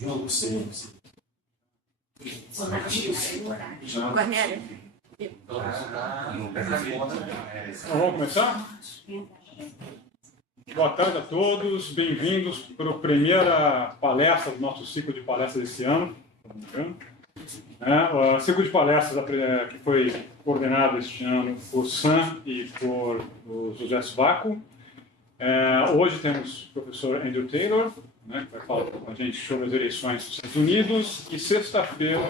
Vamos começar? Boa tarde a todos, bem-vindos para a primeira palestra do nosso ciclo de palestras desse ano. O ciclo de palestras que foi coordenado este ano por Sam e por José Svaco. Hoje temos o professor Andrew Taylor, que vai falar com a gente sobre as eleições dos Estados Unidos, e sexta-feira,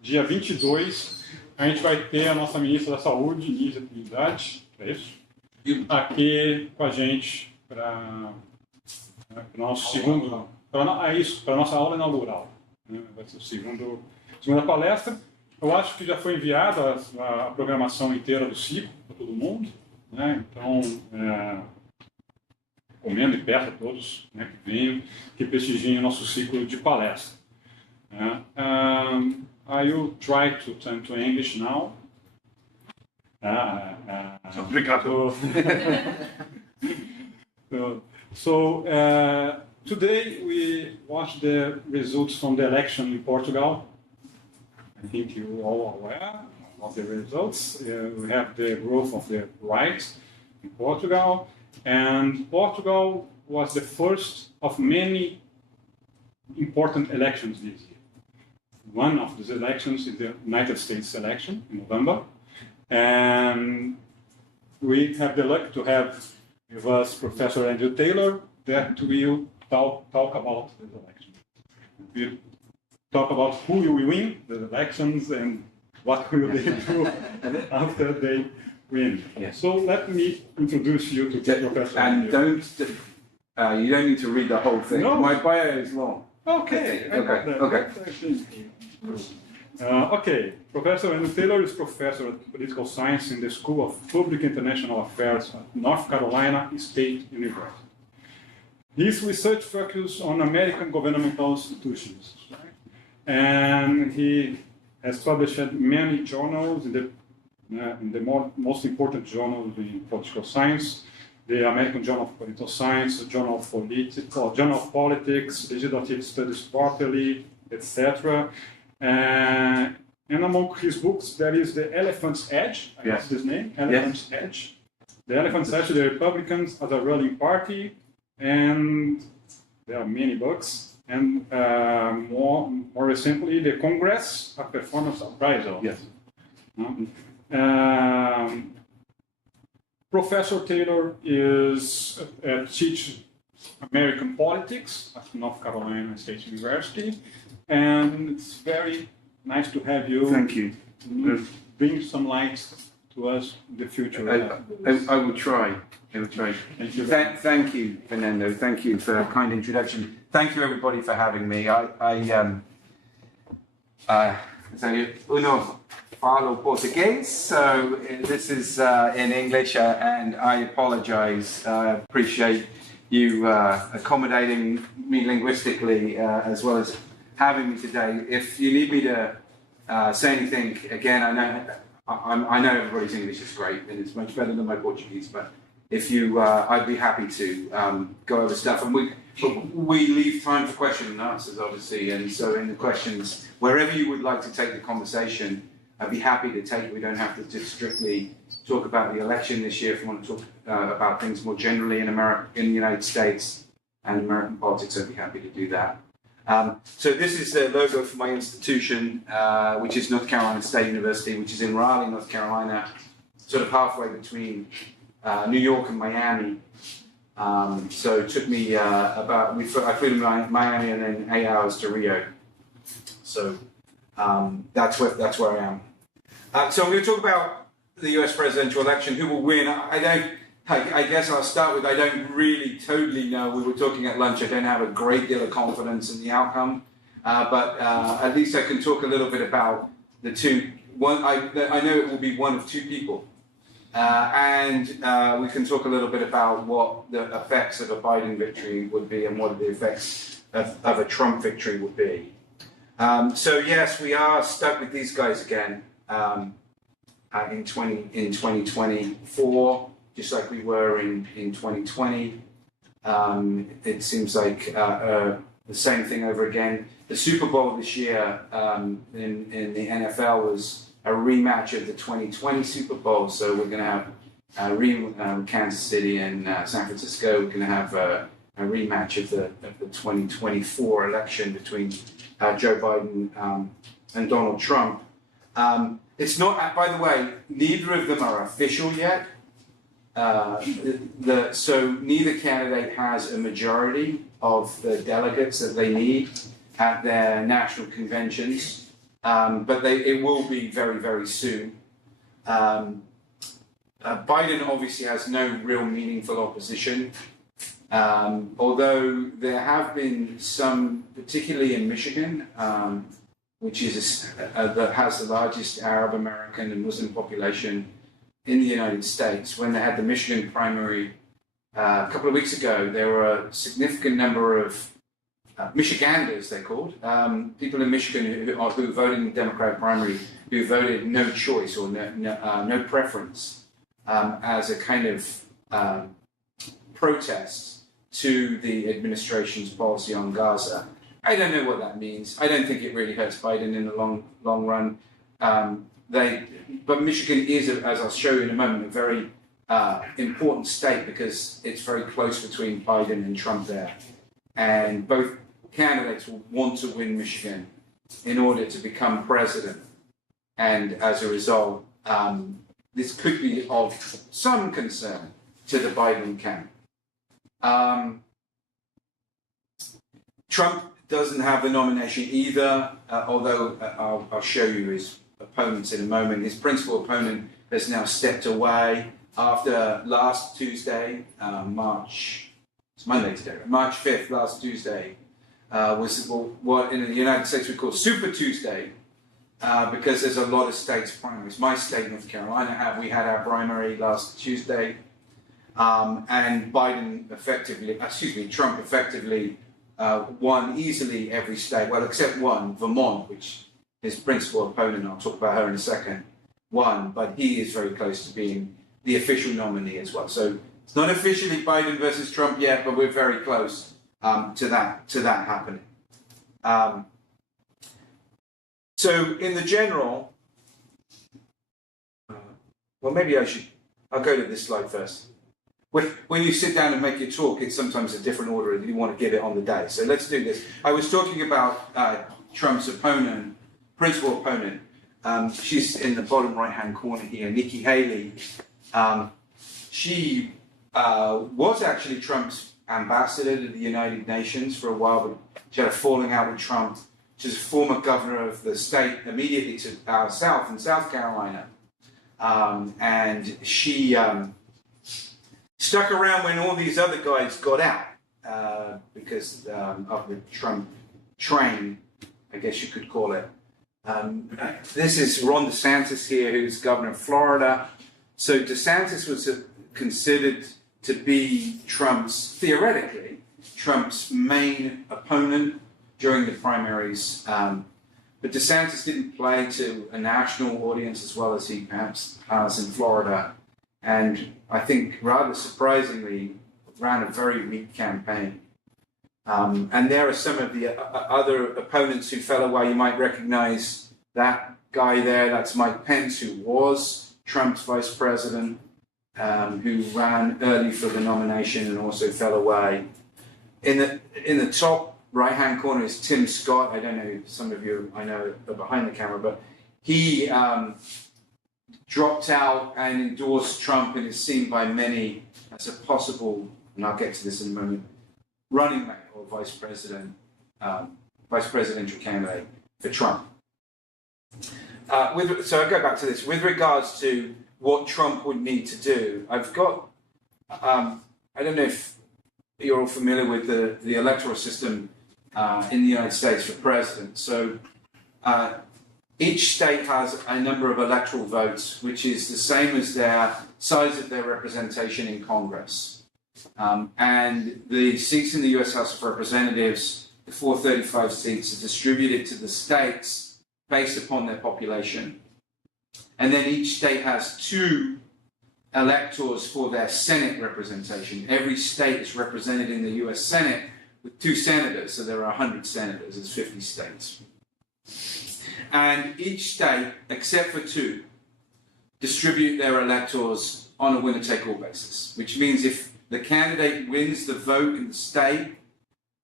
dia 22, a gente vai ter a nossa ministra da Saúde, Nízia Trindade, aqui com a gente para o nosso segundo, para a nossa aula inaugural. Vai ser a segunda palestra. Eu acho que já foi enviada a programação inteira do ciclo para todo mundo, então recomendo e peço a todos que venham, que prestigiem o nosso ciclo de palestra. I will try to turn to English now. Obrigado. Today we watched the results from the election in Portugal. I think you all are aware of the results. We have the growth of the right in Portugal, and Portugal was the first of many important elections this year. One of these elections is the United States election in November, and we have the luck to have with us Professor Andrew Taylor that will talk about this election. We'll talk about who will win the elections and what will they do after they win. Yes. So let me introduce you to Professor And Andrew. You don't need to read the whole thing. No. My bio is long. Okay. Okay. Professor Andrew Taylor is professor of political science in the School of Public International Affairs at North Carolina State University. His research focuses on American governmental institutions, and he has published many journals in the most important journals in political science: the American Journal of Political Science, the Journal of Politics, Legislative Studies Quarterly, etc. And among his books, there is The Elephant's Edge. That's his name, Elephant's Edge. The Elephant's Edge, the Republicans as a ruling party, and there are many books. And more recently, the Congress, a Performance Appraisal. Yes. Professor Taylor teaches American politics at North Carolina State University, and it's very nice to have you. Thank you. Bring some light to us in the future. I will try. Thank you. Thank you, Fernando. Thank you for a kind introduction. Thank you, everybody, for having me. Uno falo português, so this is in English, and I apologize. I appreciate you accommodating me linguistically as well as having me today. If you need me to say anything, again, I know everybody's English is great and it's much better than my Portuguese, but if you, I'd be happy to go over stuff. And we leave time for question and answers, obviously, and so in the questions, wherever you would like to take the conversation, I'd be happy to take it. We don't have to just strictly talk about the election this year. If you want to talk about things more generally in America, in the United States and American politics, I'd be happy to do that. So this is the logo for my institution, which is North Carolina State University, which is in Raleigh, North Carolina, sort of halfway between New York and Miami. So it took me I flew to Miami and then 8 hours to Rio. So that's where I am. So I'm going to talk about the US presidential election, who will win. I guess I'll start with, I don't really totally know. We were talking at lunch. I don't have a great deal of confidence in the outcome, but at least I can talk a little bit about the two. I know it will be one of two people, and we can talk a little bit about what the effects of a Biden victory would be and what the effects of a Trump victory would be. So yes, we are stuck with these guys again in 2024. Just like we were in 2020. It seems like the same thing over again. The Super Bowl this year in the NFL was a rematch of the 2020 Super Bowl. So we're going to have Kansas City and San Francisco. We're going to have a rematch of the 2024 election between Joe Biden and Donald Trump. It's not, by the way, neither of them are official yet. So neither candidate has a majority of the delegates that they need at their national conventions, but it will be very, very soon. Biden obviously has no real meaningful opposition, although there have been some, particularly in Michigan, which is that has the largest Arab American and Muslim population in the United States. When they had the Michigan primary a couple of weeks ago, there were a significant number of Michiganders, they're called, people in Michigan who voted in the Democratic primary, who voted no choice or no preference as a kind of protest to the administration's policy on Gaza. I don't know what that means. I don't think it really hurts Biden in the long run. But Michigan is, as I'll show you in a moment, a very important state because it's very close between Biden and Trump there. And both candidates will want to win Michigan in order to become president. And as a result, this could be of some concern to the Biden camp. Trump doesn't have the nomination either, although I'll show you his opponents in a moment. His principal opponent has now stepped away after last Tuesday, March 5th, last Tuesday, was what in the United States we call Super Tuesday, because there's a lot of states' primaries. My state, North Carolina, we had our primary last Tuesday, and Trump effectively won easily every state, well, except one, Vermont, which his principal opponent, I'll talk about her in a second, won, but he is very close to being the official nominee as well. So it's not officially Biden versus Trump yet, but we're very close to that happening. So in the general, well, maybe I'll go to this slide first. When you sit down and make your talk, it's sometimes a different order and you want to give it on the day. So let's do this. I was talking about Trump's opponent, principal opponent. She's in the bottom right-hand corner here, Nikki Haley. She was actually Trump's ambassador to the United Nations for a while, but she had a falling out with Trump. She's a former governor of the state immediately to our south in South Carolina. And she stuck around when all these other guys got out because of the Trump train, I guess you could call it. This is Ron DeSantis here, who's governor of Florida. So DeSantis was considered to be theoretically, Trump's main opponent during the primaries. But DeSantis didn't play to a national audience as well as he perhaps has in Florida. And I think rather surprisingly ran a very weak campaign. And there are some of the other opponents who fell away. You might recognize that guy there. That's Mike Pence, who was Trump's vice president, who ran early for the nomination and also fell away. In the top right-hand corner is Tim Scott. I don't know, some of you I know are behind the camera, but he dropped out and endorsed Trump and is seen by many as a possible, and I'll get to this in a moment, running mate or vice presidential candidate for Trump. So I go back to this. With regards to what Trump would need to do, I've got, I don't know if you're all familiar with the electoral system in the United States for president. So each state has a number of electoral votes, which is the same as their size of their representation in Congress. And the seats in the U.S. House of Representatives, the 435 seats, are distributed to the states based upon their population. And then each state has 2 electors for their Senate representation. Every state is represented in the U.S. Senate with 2 senators, so there are 100 senators, there's 50 states. And each state, except for 2, distribute their electors on a winner-take-all basis, which means if the candidate wins the vote in the state,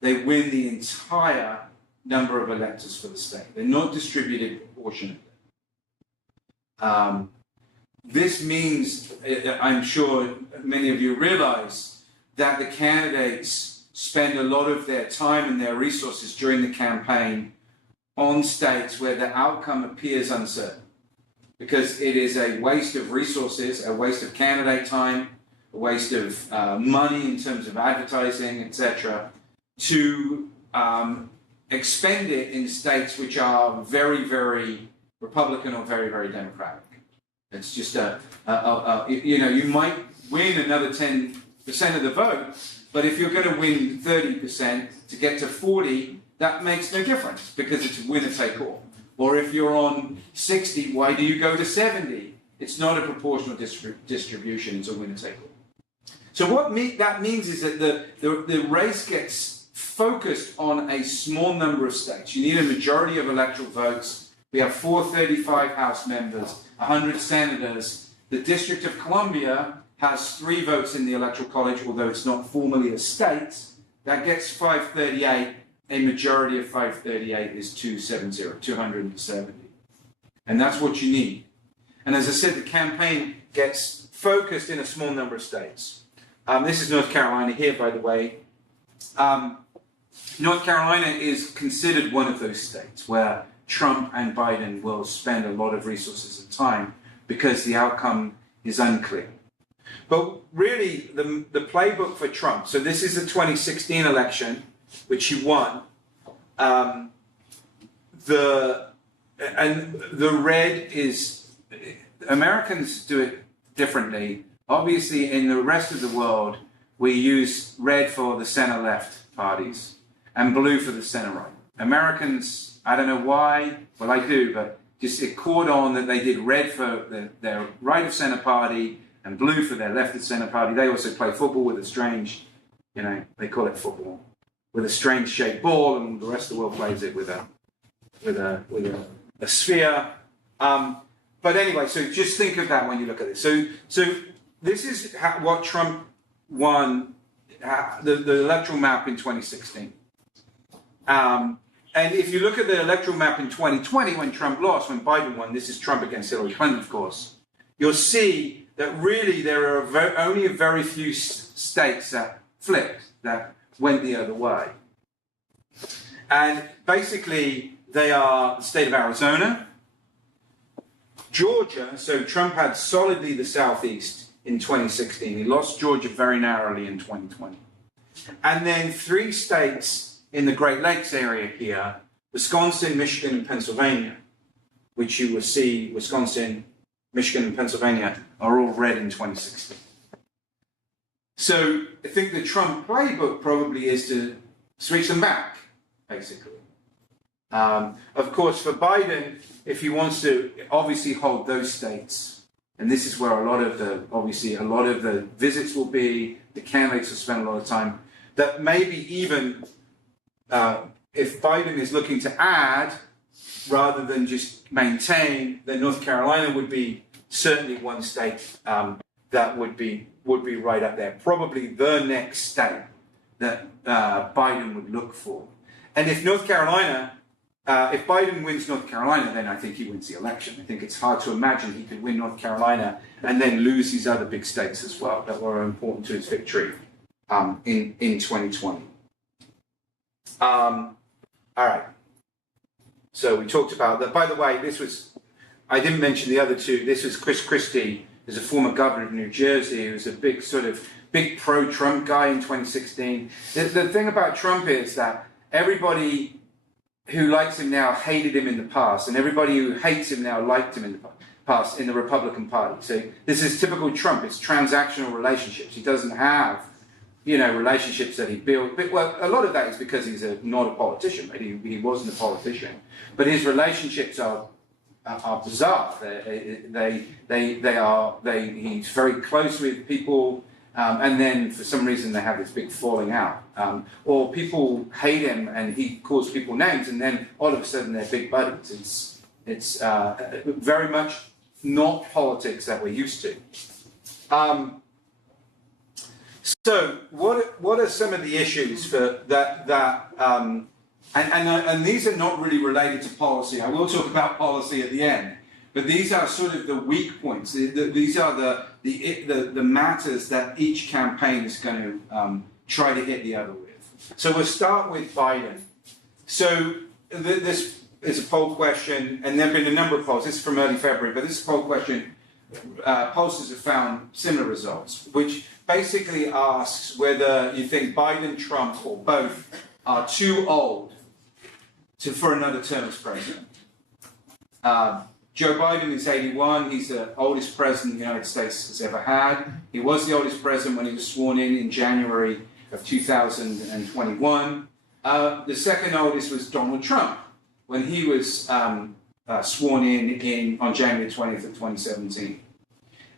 they win the entire number of electors for the state. They're not distributed proportionately. This means, I'm sure many of you realize, that the candidates spend a lot of their time and their resources during the campaign on states where the outcome appears uncertain, because it is a waste of resources, a waste of candidate time, a waste of money in terms of advertising, etc., to expend it in states which are very, very Republican or very, very Democratic. It's just you might win another 10% of the vote, but if you're going to win 30% to get to 40, that makes no difference because it's winner take all. Or if you're on 60, why do you go to 70? It's not a proportional distribution, it's a winner take all. So what that means is that the race gets focused on a small number of states. You need a majority of electoral votes. We have 435 House members, 100 senators. The District of Columbia has 3 votes in the Electoral College, although it's not formally a state. That gets 538. A majority of 538 is 270. And that's what you need. And as I said, the campaign gets focused in a small number of states. This is North Carolina here, by the way. North Carolina is considered one of those states where Trump and Biden will spend a lot of resources and time because the outcome is unclear. But really, the playbook for Trump, so this is the 2016 election, which he won. The red is, Americans do it differently. Obviously, in the rest of the world, we use red for the center-left parties and blue for the center-right. Americans, I don't know why, well I do, but just it caught on that they did red for their right-of-center party and blue for their left-of-center party. They also play football with a strange, they call it football, with a strange shaped ball, and the rest of the world plays it with a sphere. But anyway, so just think of that when you look at this. So this is what Trump won, the electoral map in 2016. And if you look at the electoral map in 2020, when Trump lost, when Biden won, this is Trump against Hillary Clinton, of course, you'll see that really there are only a very few states that flipped, that went the other way. And basically, they are the state of Arizona, Georgia, so Trump had solidly the Southeast in 2016. He lost Georgia very narrowly in 2020. And then 3 states in the Great Lakes area here, Wisconsin, Michigan, and Pennsylvania, which you will see, Wisconsin, Michigan, and Pennsylvania are all red in 2016. So I think the Trump playbook probably is to switch them back, basically. Of course, for Biden, if he wants to obviously hold those states, and this is where a lot of the visits will be, the candidates will spend a lot of time, that maybe even if Biden is looking to add rather than just maintain, then North Carolina would be certainly one state that would be right up there, probably the next state that Biden would look for. And if North Carolina, if Biden wins North Carolina, then I think he wins the election. I think it's hard to imagine he could win North Carolina and then lose these other big states as well that were important to his victory in 2020. All right. So we talked about that. By the way, I didn't mention the other 2. This was Chris Christie, who's a former governor of New Jersey, who was a big pro-Trump guy in 2016. The thing about Trump is that everybody who likes him now hated him in the past, and everybody who hates him now liked him in the past in the Republican Party. So this is typical Trump. It's transactional relationships. He doesn't have relationships that he built. Well, a lot of that is because he's not a politician. Right? He wasn't a politician. But his relationships are bizarre. He's very close with people And then for some reason they have this big falling out. Or people hate him and he calls people names, and then all of a sudden they're big buddies. It's very much not politics that we're used to. So what are some of the issues for that and these are not really related to policy. I will talk about policy at the end, but these are sort of the weak points. These are the matters that each campaign is going to try to hit the other with. So we'll start with Biden. So this is a poll question, and there have been a number of polls. This is from early February, but this is a poll question. Pollsters have found similar results, which basically asks whether you think Biden, Trump, or both are too old for another term as president. Joe Biden is 81. He's the oldest president the United States has ever had. He was the oldest president when he was sworn in January of 2021. The second oldest was Donald Trump when he was sworn in on January 20th of 2017.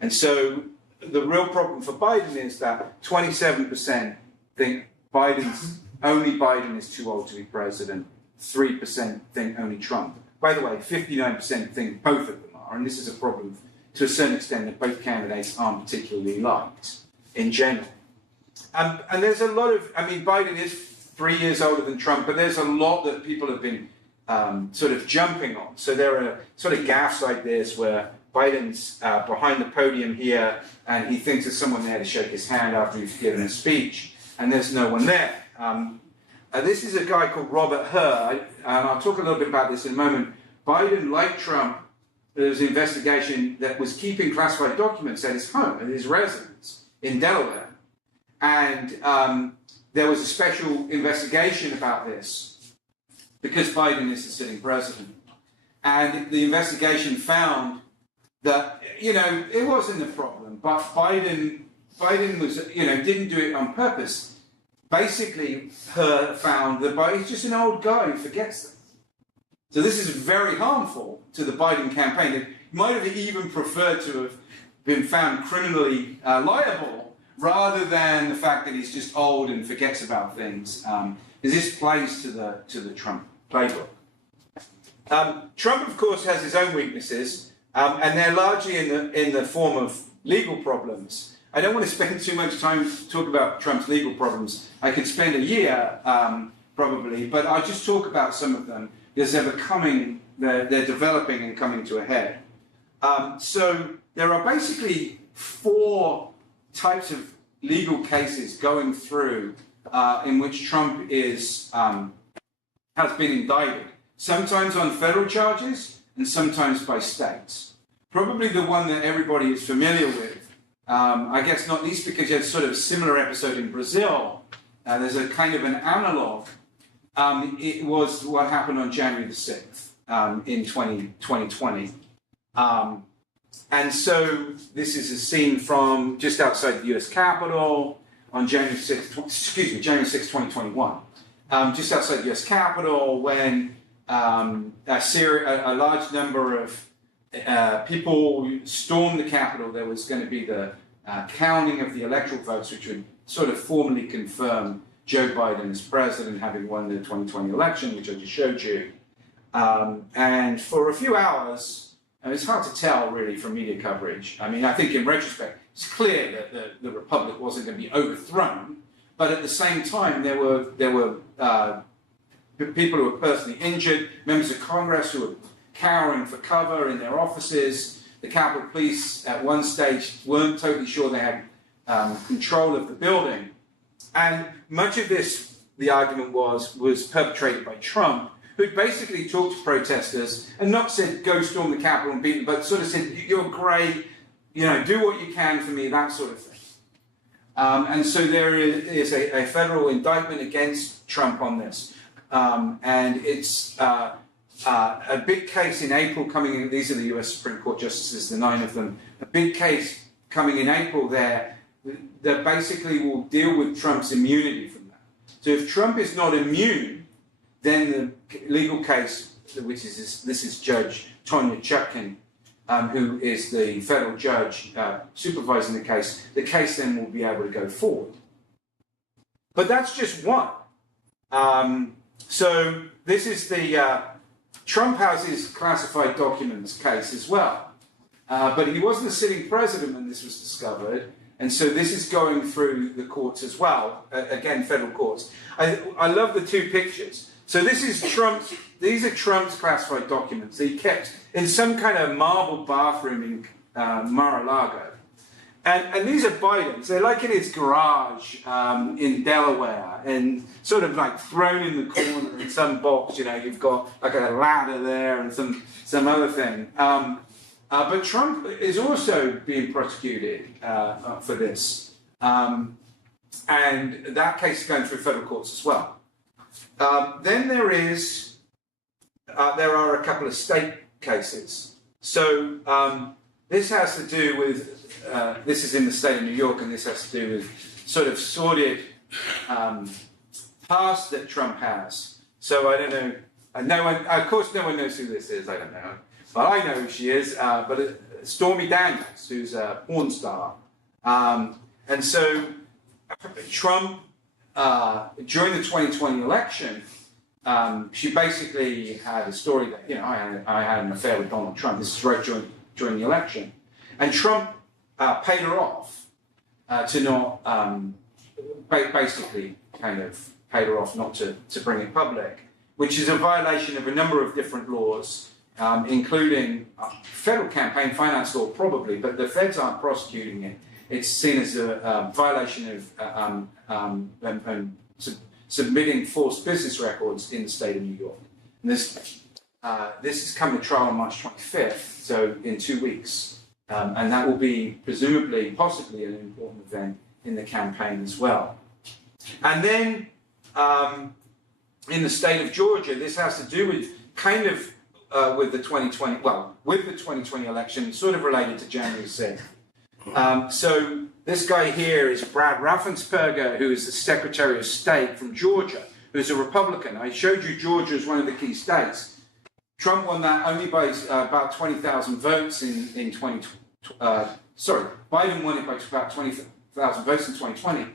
And so the real problem for Biden is that 27% think only Biden is too old to be president. 3% think only Trump. By the way, 59% think both of them are, and this is a problem to a certain extent that both candidates aren't particularly liked in general. And there's a lot of, Biden is 3 years older than Trump, but there's a lot that people have been sort of jumping on. So there are sort of gaffes like this where Biden's behind the podium here, and he thinks there's someone there to shake his hand after he's given a speech, and there's no one there. This is a guy called Robert Hur, and I'll talk a little bit about this in a moment. Biden, like Trump, there was an investigation that was keeping classified documents at his home, at his residence in Delaware. And there was a special investigation about this because Biden is the sitting president. And the investigation found that, it wasn't a problem, but Biden was, didn't do it on purpose. Basically, Hur found that he's just an old guy who forgets things. So this is very harmful to the Biden campaign. It might have even preferred to have been found criminally liable rather than the fact that he's just old and forgets about things. Because this plays to the Trump playbook. Trump, of course, has his own weaknesses, and they're largely in the form of legal problems. I don't want to spend too much time to talk about Trump's legal problems. I could spend a year, probably, but I'll just talk about some of them because they're developing and coming to a head. So there are basically 4 types of legal cases going through in which Trump has been indicted, sometimes on federal charges and sometimes by states. Probably the one that everybody is familiar with, I guess not least because you had sort of a similar episode in Brazil. There's a kind of an analog. It was what happened on January the 6th in 2020. And so this is a scene from just outside the US Capitol on January 6th, 2021. Just outside the US Capitol when a large number of people stormed the Capitol. There was going to be the counting of the electoral votes, which would sort of formally confirm Joe Biden as president, having won the 2020 election, which I just showed you. And for a few hours, and it's hard to tell really from media coverage. I think in retrospect, it's clear that the Republic wasn't going to be overthrown, but at the same time, there were people who were personally injured, members of Congress who were cowering for cover in their offices. The Capitol Police at one stage weren't totally sure they had control of the building. And much of this, the argument was perpetrated by Trump, who basically talked to protesters and not said, go storm the Capitol and beat them, but sort of said, you're great, do what you can for me, that sort of thing. And so there is a federal indictment against Trump on this. And it's a big case in April coming in. These are the US Supreme Court justices, the 9 of them. A big case coming in April there that basically will deal with Trump's immunity from that. So if Trump is not immune, then the legal case, which is this is Judge Tonya Chutkan, who is the federal judge supervising the case then will be able to go forward. But that's just one. So this is the Trump has his classified documents case as well. But he wasn't a sitting president when this was discovered. And so this is going through the courts as well, again, federal courts. I love the two pictures. So this is Trump's, these are Trump's classified documents that he kept in some kind of marble bathroom in Mar-a-Lago. And these are Biden's. They're like in his garage in Delaware and sort of like thrown in the corner in some box. You know, you've got like a ladder there and some other thing. But Trump is also being prosecuted for this. And that case is going through federal courts as well. Then there are a couple of state cases. So this has to do with, this is in the state of New York, and this has to do with sort of sordid past that Trump has. So I don't know, no one, of course no one knows who this is, I don't know. But I know who she is, but Stormy Daniels, who's a porn star. And so Trump, during the 2020 election, she basically had a story that, you know, I had an affair with Donald Trump. This is right during the election. And Trump paid her off to not, basically kind of paid her off not to bring it public, which is a violation of a number of different laws, including federal campaign finance law, probably, but the feds aren't prosecuting it. It's seen as a violation of submitting false business records in the state of New York. And this is coming to trial on March 25th, so in 2 weeks. And that will be presumably, possibly an important event in the campaign as well. And then in the state of Georgia, this has to do with kind of with the 2020 election, sort of related to January 6th. So this guy here is Brad Raffensperger, who is the Secretary of State from Georgia, who's a Republican. I showed you Georgia as one of the key states. Trump won that only by about 20,000 votes in 2020. Biden won it by about 20,000 votes in 2020.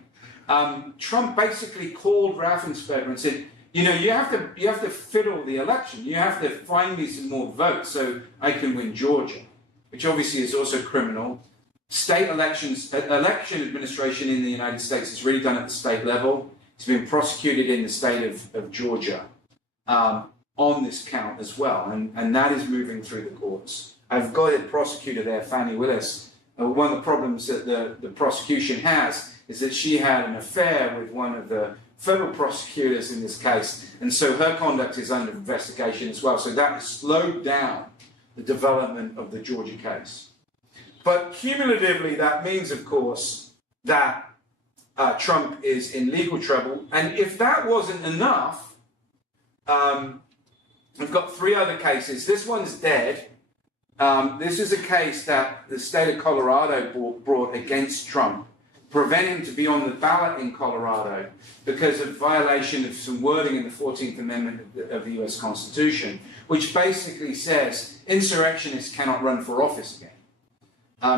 Trump basically called Raffensperger and said, you know, you have to fiddle the election. You have to find me some more votes so I can win Georgia, which obviously is also criminal. State elections, election administration in the United States is really done at the state level. It's been prosecuted in the state of Georgia on this count as well, and that is moving through the courts. I've got a prosecutor there, Fannie Willis. One of the problems that the prosecution has is that she had an affair with one of the federal prosecutors in this case, and so her conduct is under investigation as well. So that has slowed down the development of the Georgia case. But cumulatively, that means, of course, that Trump is in legal trouble. And if that wasn't enough, we've got 3 other cases. This one's dead. This is a case that the state of Colorado brought against Trump, preventing him to be on the ballot in Colorado because of violation of some wording in the 14th Amendment of the US Constitution, which basically says insurrectionists cannot run for office again.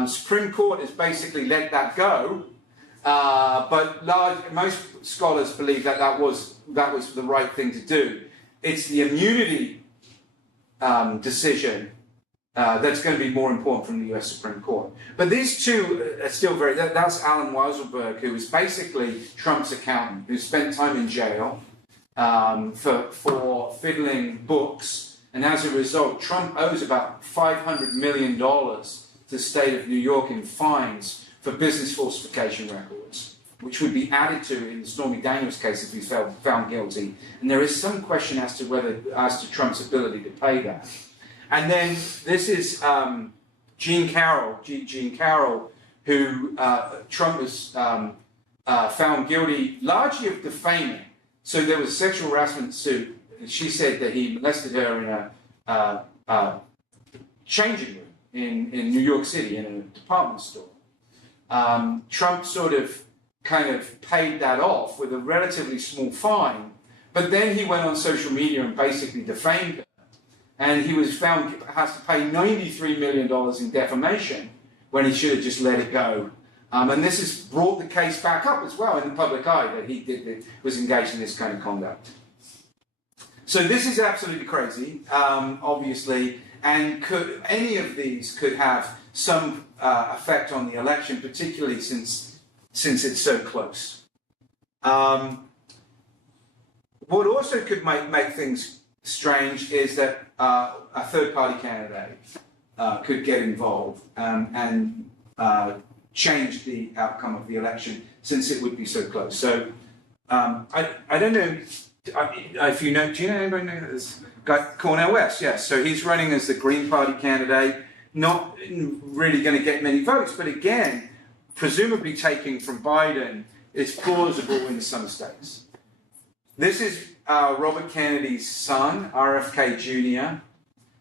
Supreme Court has basically let that go, but most scholars believe that was the right thing to do. It's the immunity decision that's going to be more important from the US Supreme Court. But these two are still that's Alan Weiselberg, who is basically Trump's accountant, who spent time in jail for fiddling books. And as a result, Trump owes about $500 million to the state of New York in fines for business falsification records, which would be added to in the Stormy Daniels case if he's found guilty. And there is some question as to Trump's ability to pay that. And then this is Jean Carroll, who Trump was found guilty largely of defaming. So there was a sexual harassment suit. She said that he molested her in a changing room in New York City in a department store. Trump sort of kind of paid that off with a relatively small fine, but then he went on social media and basically defamed her. and he was found has to pay $93 million in defamation when he should have just let it go. And this has brought the case back up as well in the public eye that he was engaged in this kind of conduct. So this is absolutely crazy, obviously, and any of these could have some effect on the election, particularly since it's so close. What also could make things strange is that a third-party candidate could get involved and change the outcome of the election, since it would be so close. So I don't know if you know. Do you know anybody know this guy, Cornel West? Yes. So he's running as the Green Party candidate, not really going to get many votes, but again, presumably taking from Biden, it's plausible in some states. This is Robert Kennedy's son, RFK Jr.,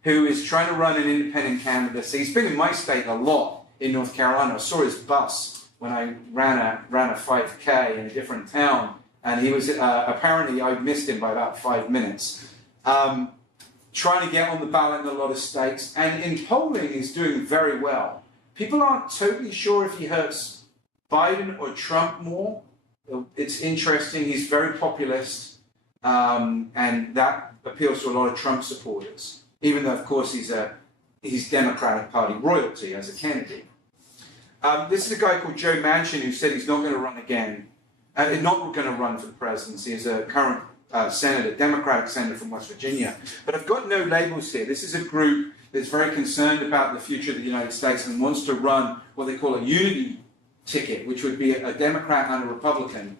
who is trying to run an independent candidacy. He's been in my state a lot in North Carolina. I saw his bus when I ran a 5K in a different town, and he was apparently I missed him by about 5 minutes. Trying to get on the ballot in a lot of states, and in polling he's doing very well. People aren't totally sure if he hurts Biden or Trump more. It's interesting. He's very populist, and that appeals to a lot of Trump supporters, even though, of course, he's Democratic Party royalty as a candidate. This is a guy called Joe Manchin who said he's not going to run again, not going to run for the presidency as a current senator, Democratic senator from West Virginia. But I've got no labels here. This is a group that's very concerned about the future of the United States and wants to run what they call a unity ticket, which would be a Democrat and a Republican.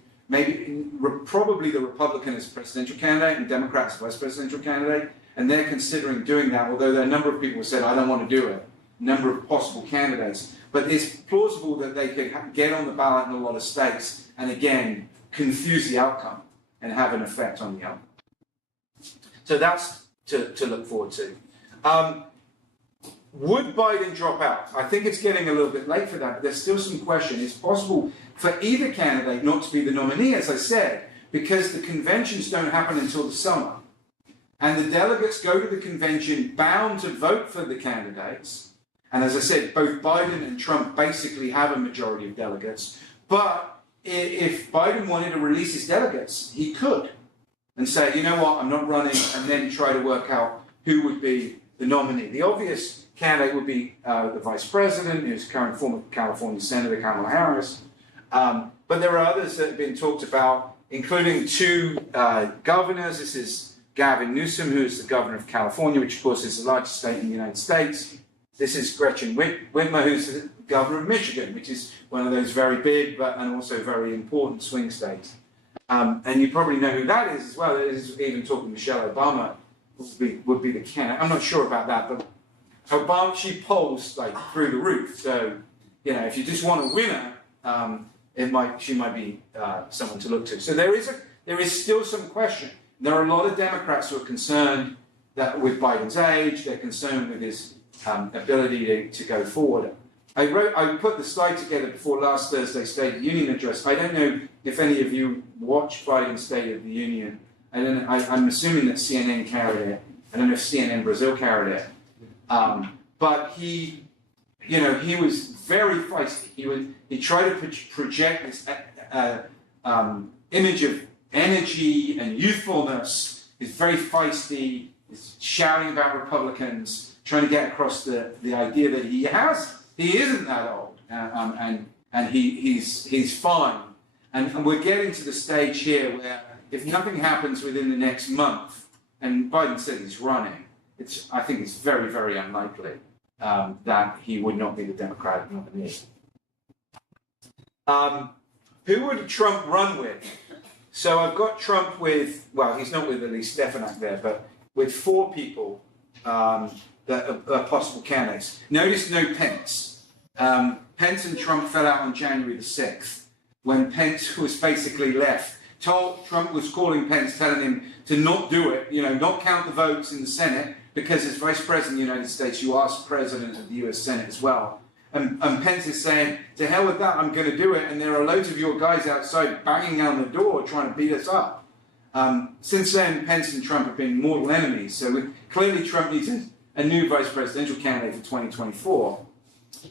Probably the Republican is presidential candidate and Democrats vice presidential candidate, and they're considering doing that, although there are a number of people who said, I don't want to do it, a number of possible candidates. But it's plausible that they could get on the ballot in a lot of states and, again, confuse the outcome and have an effect on the outcome. So that's to look forward to. Would Biden drop out? I think it's getting a little bit late for that, but there's still some question. It's possible for either candidate not to be the nominee, as I said, because the conventions don't happen until the summer. And the delegates go to the convention bound to vote for the candidates. And as I said, both Biden and Trump basically have a majority of delegates. But if Biden wanted to release his delegates, he could. And say, you know what, I'm not running, and then try to work out who would be the nominee. The obvious candidate would be the vice president, who's current former California Senator Kamala Harris. But there are others that have been talked about, including two governors. This is Gavin Newsom, who is the governor of California, which of course is the largest state in the United States. This is Gretchen Whitmer, who's the governor of Michigan, which is one of those very big and also very important swing states. And you probably know who that is as well. There's even talking Michelle Obama would be the candidate. I'm not sure about that, but Obama, she polls like through the roof. So, you know, if you just want a winner, she might be someone to look to. So there is still some question. There are a lot of Democrats who are concerned that with Biden's age, they're concerned with his ability to go forward. I put the slide together before last Thursday's State of the Union address. I don't know if any of you watched Biden's State of the Union. I'm assuming that CNN carried it. I don't know if CNN Brazil carried it. But he was very feisty. He tried to project this image of energy and youthfulness. He's very feisty. He's shouting about Republicans, trying to get across the idea that he isn't that old, and he's fine. And we're getting to the stage here where if nothing happens within the next month, and Biden said he's running, I think it's very, very unlikely that he would not be the Democratic nominee. Who would Trump run with? So I've got Trump with, well, he's not with Elise Stefanik there, but with 4 people that are possible candidates. Notice no Pence. Pence and Trump fell out on January the 6th, when Pence was basically left. Trump was calling Pence, telling him to not do it, not count the votes in the Senate, because as Vice President of the United States, you are President of the US Senate as well. And Pence is saying, to hell with that, I'm going to do it, and there are loads of your guys outside banging on the door trying to beat us up. Since then, Pence and Trump have been mortal enemies, so clearly Trump needs a new vice presidential candidate for 2024.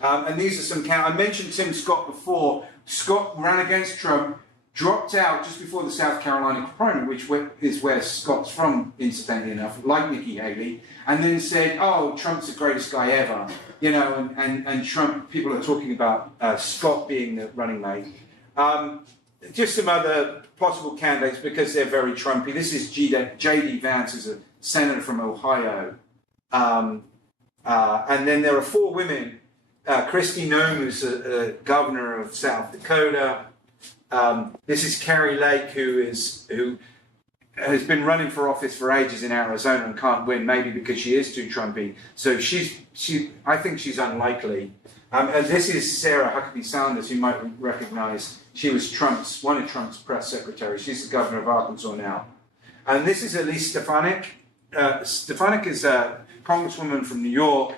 And these are some I mentioned Tim Scott before. Scott ran against Trump, dropped out just before the South Carolina primary, which is where Scott's from, incidentally enough, like Nikki Haley, and then said, oh, Trump's the greatest guy ever, you know, and Trump, people are talking about Scott being the running mate. Just some other possible candidates because they're very Trumpy. This is J.D. Vance, who's a senator from Ohio. And then there are 4 women. Kristi Noem, who's a governor of South Dakota. This is Carrie Lake, who has been running for office for ages in Arizona and can't win, maybe because she is too Trumpy. So I think she's unlikely. And this is Sarah Huckabee Sanders, who you might recognize. She was one of Trump's press secretaries. She's the governor of Arkansas now. And this is Elise Stefanik. Stefanik is a congresswoman from New York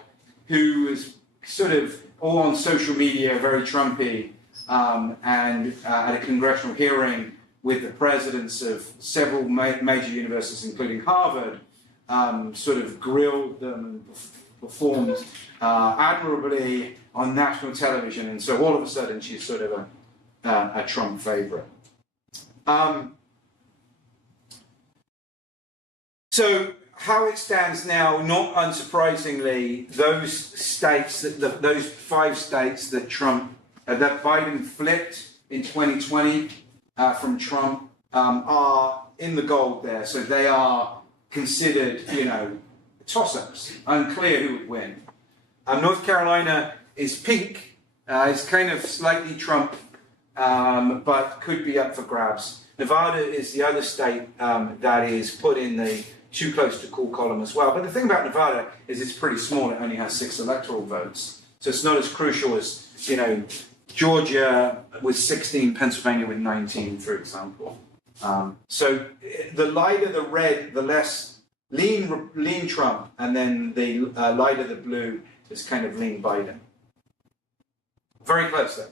who is sort of all on social media, very Trumpy, and at a congressional hearing with the presidents of several major universities, including Harvard, sort of grilled them and performed admirably on national television. And so all of a sudden she's sort of a Trump favorite. So how it stands now, not unsurprisingly, those states, those 5 states that that Biden flipped in 2020 from Trump are in the gold there. So they are considered, you know, toss-ups, unclear who would win. North Carolina is pink. It's kind of slightly Trump, but could be up for grabs. Nevada is the other state that is put in the too close to call column as well. But the thing about Nevada is it's pretty small. It only has 6 electoral votes. So it's not as crucial as, you know, Georgia with 16, Pennsylvania with 19, for example. So the lighter the red, the less lean Trump, and then the lighter the blue is kind of lean Biden. Very close there.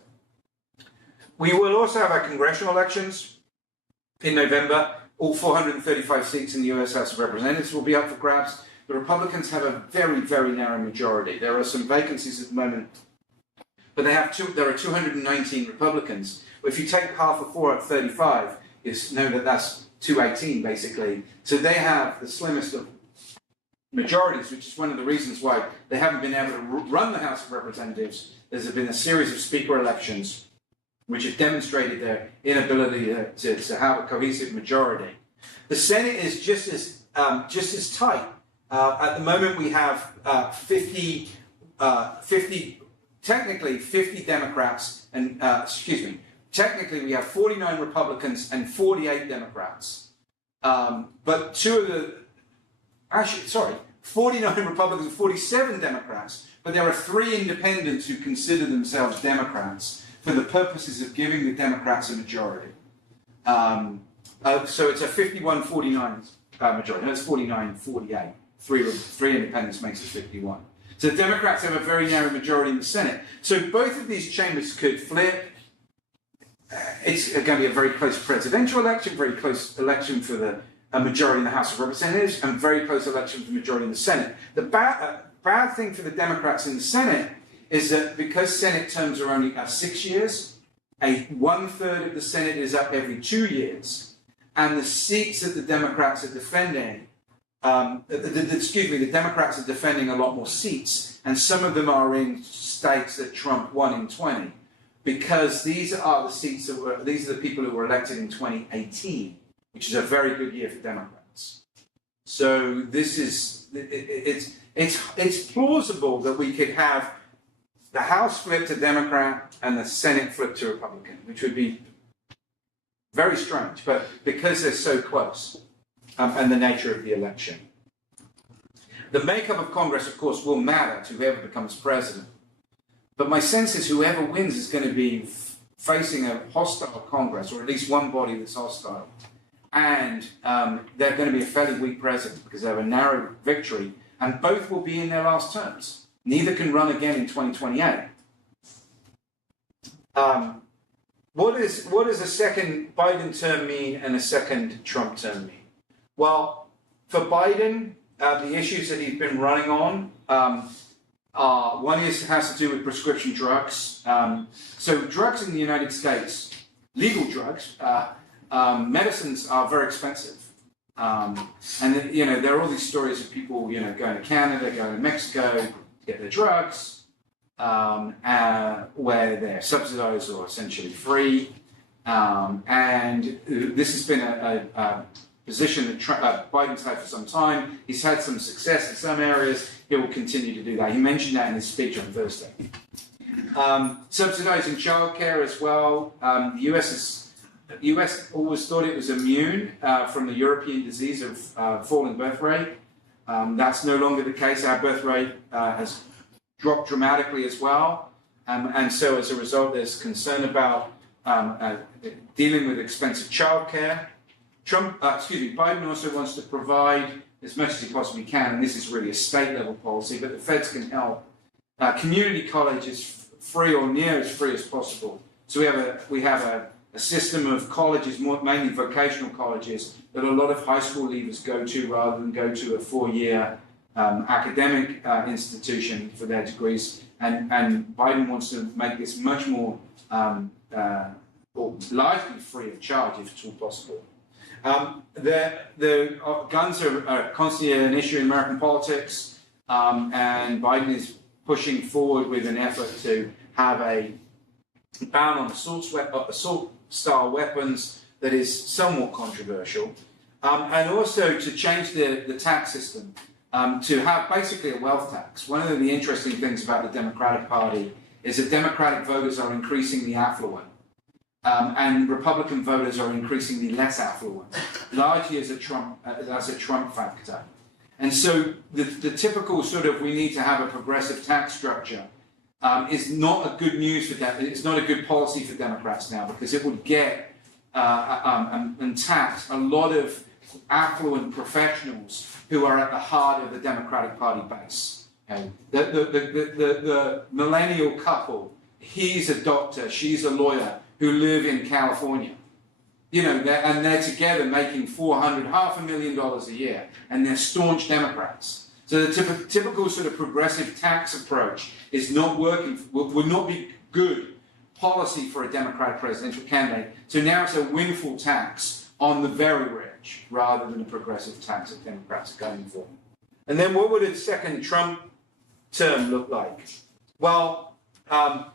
We will also have our congressional elections in November. All 435 seats in the US House of Representatives will be up for grabs. The Republicans have a very, very narrow majority. There are some vacancies at the moment, but there are 219 Republicans. If you take half of 435, you know that that's 218, basically. So they have the slimmest of majorities, which is one of the reasons why they haven't been able to run the House of Representatives. There's been a series of speaker elections which have demonstrated their inability to have a cohesive majority. The Senate is just as tight. At the moment, we have 50 Democrats, and technically we have 49 Republicans and 48 Democrats. But 49 Republicans and 47 Democrats, but there are 3 independents who consider themselves Democrats for the purposes of giving the Democrats a majority. So it's a 51-49 majority. No, it's 49-48. 3 independents makes it 51. So the Democrats have a very narrow majority in the Senate. So both of these chambers could flip. It's going to be a very close presidential election, very close election for a majority in the House of Representatives, and very close election for the majority in the Senate. The bad thing for the Democrats in the Senate is that because Senate terms are only 6 years, 1/3 of the Senate is up every 2 years, and the seats that the Democrats are defending, the Democrats are defending a lot more seats, and some of them are in states that Trump won in 20, because these are the people who were elected in 2018, which is a very good year for Democrats. So it's plausible that we could have the House flip to Democrat and the Senate flip to Republican, which would be very strange, but because they're so close, and the nature of the election. The makeup of Congress, of course, will matter to whoever becomes president. But my sense is whoever wins is going to be facing a hostile Congress, or at least one body that's hostile. And they're going to be a fairly weak president because they have a narrow victory, and both will be in their last terms. Neither can run again in 2028. what does a second Biden term mean and a second Trump term mean? Well, for Biden, the issues that he's been running on, one has to do with prescription drugs. So drugs in the United States, legal drugs, medicines are very expensive. And there are all these stories of people, going to Canada, going to Mexico to get their drugs, where they're subsidized or essentially free. And this has been a position that Biden's had for some time. He's had some success in some areas. He will continue to do that. He mentioned that in his speech on Thursday. Subsidizing childcare as well. The US always thought it was immune from the European disease of falling birth rate. That's no longer the case. Our birth rate has dropped dramatically as well. And so as a result, there's concern about dealing with expensive childcare. Biden also wants to provide as much as he possibly can, and this is really a state-level policy, but the feds can help. Community college is free or near as free as possible. So we have a system of colleges, mainly vocational colleges, that a lot of high school leavers go to rather than go to a 4-year academic institution for their degrees. And Biden wants to make this much more or largely free of charge, if at all possible. The guns are constantly an issue in American politics, and Biden is pushing forward with an effort to have a ban on assault-style weapons that is somewhat controversial, and also to change the tax system to have basically a wealth tax. One of the interesting things about the Democratic Party is that Democratic voters are increasingly affluent. And Republican voters are increasingly less affluent, largely as a Trump factor. And so the typical sort of we need to have a progressive tax structure is not a good news for them. It's not a good policy for Democrats now, because it would get and tax a lot of affluent professionals who are at the heart of the Democratic Party base. Okay? The millennial couple, he's a doctor, she's a lawyer, who live in California, and they're together making $500,000 a year, and they're staunch Democrats. So the typical sort of progressive tax approach is not working, would not be good policy for a Democratic presidential candidate. So now it's a windfall tax on the very rich, rather than a progressive tax that Democrats are going for. And then what would a second Trump term look like? Well,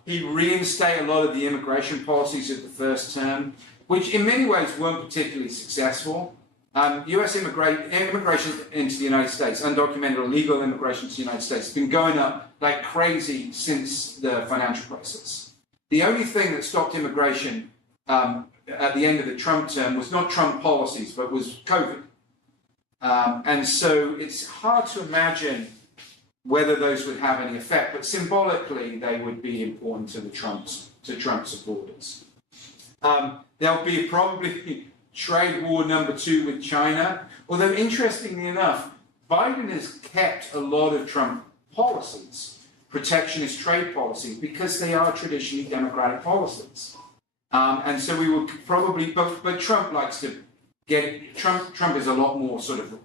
he reinstated a lot of the immigration policies of the first term, which in many ways weren't particularly successful. U.S. immigration into the United States, undocumented or illegal immigration to the United States, has been going up like crazy since the financial crisis. The only thing that stopped immigration at the end of the Trump term was not Trump policies, but was COVID. And so it's hard to imagine whether those would have any effect, but symbolically they would be important to Trump supporters. There'll be probably trade war number 2 with China, although interestingly enough, Biden has kept a lot of Trump policies, protectionist trade policies, because they are traditionally Democratic policies. And so we will probably, but Trump likes to Trump is a lot more sort of,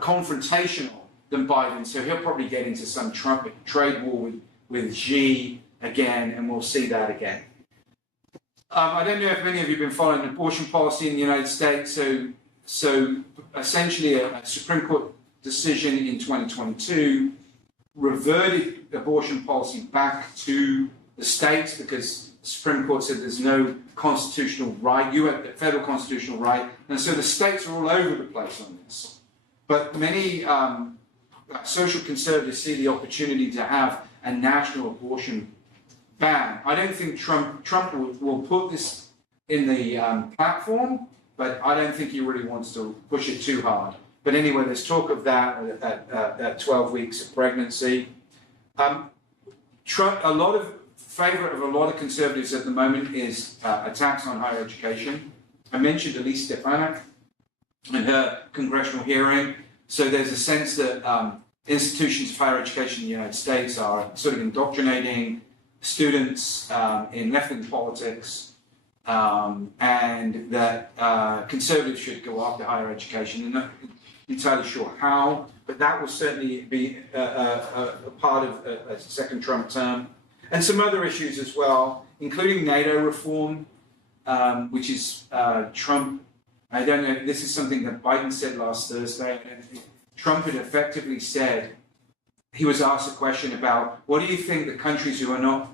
confrontational than Biden, so he'll probably get into some Trump trade war with Xi again, and we'll see that again. I don't know if many of you have been following abortion policy in the United States. So essentially a Supreme Court decision in 2022 reverted abortion policy back to the states, because the Supreme Court said there's no constitutional right, federal constitutional right, and so the states are all over the place on this. But many social conservatives see the opportunity to have a national abortion ban. I don't think Trump will put this in the platform, but I don't think he really wants to push it too hard. But anyway, there's talk of that at 12 weeks of pregnancy. Trump, favorite of a lot of conservatives at the moment is a tax on higher education. I mentioned Elise Stefanik in her congressional hearing. So there's a sense that institutions of higher education in the United States are sort of indoctrinating students in left-wing politics, and that conservatives should go after higher education. I'm not entirely sure how, but that will certainly be a part of a second Trump term. And some other issues as well, including NATO reform, which is Trump. I don't know, this is something that Biden said last Thursday. Trump had effectively said, he was asked a question about, what do you think the countries who are not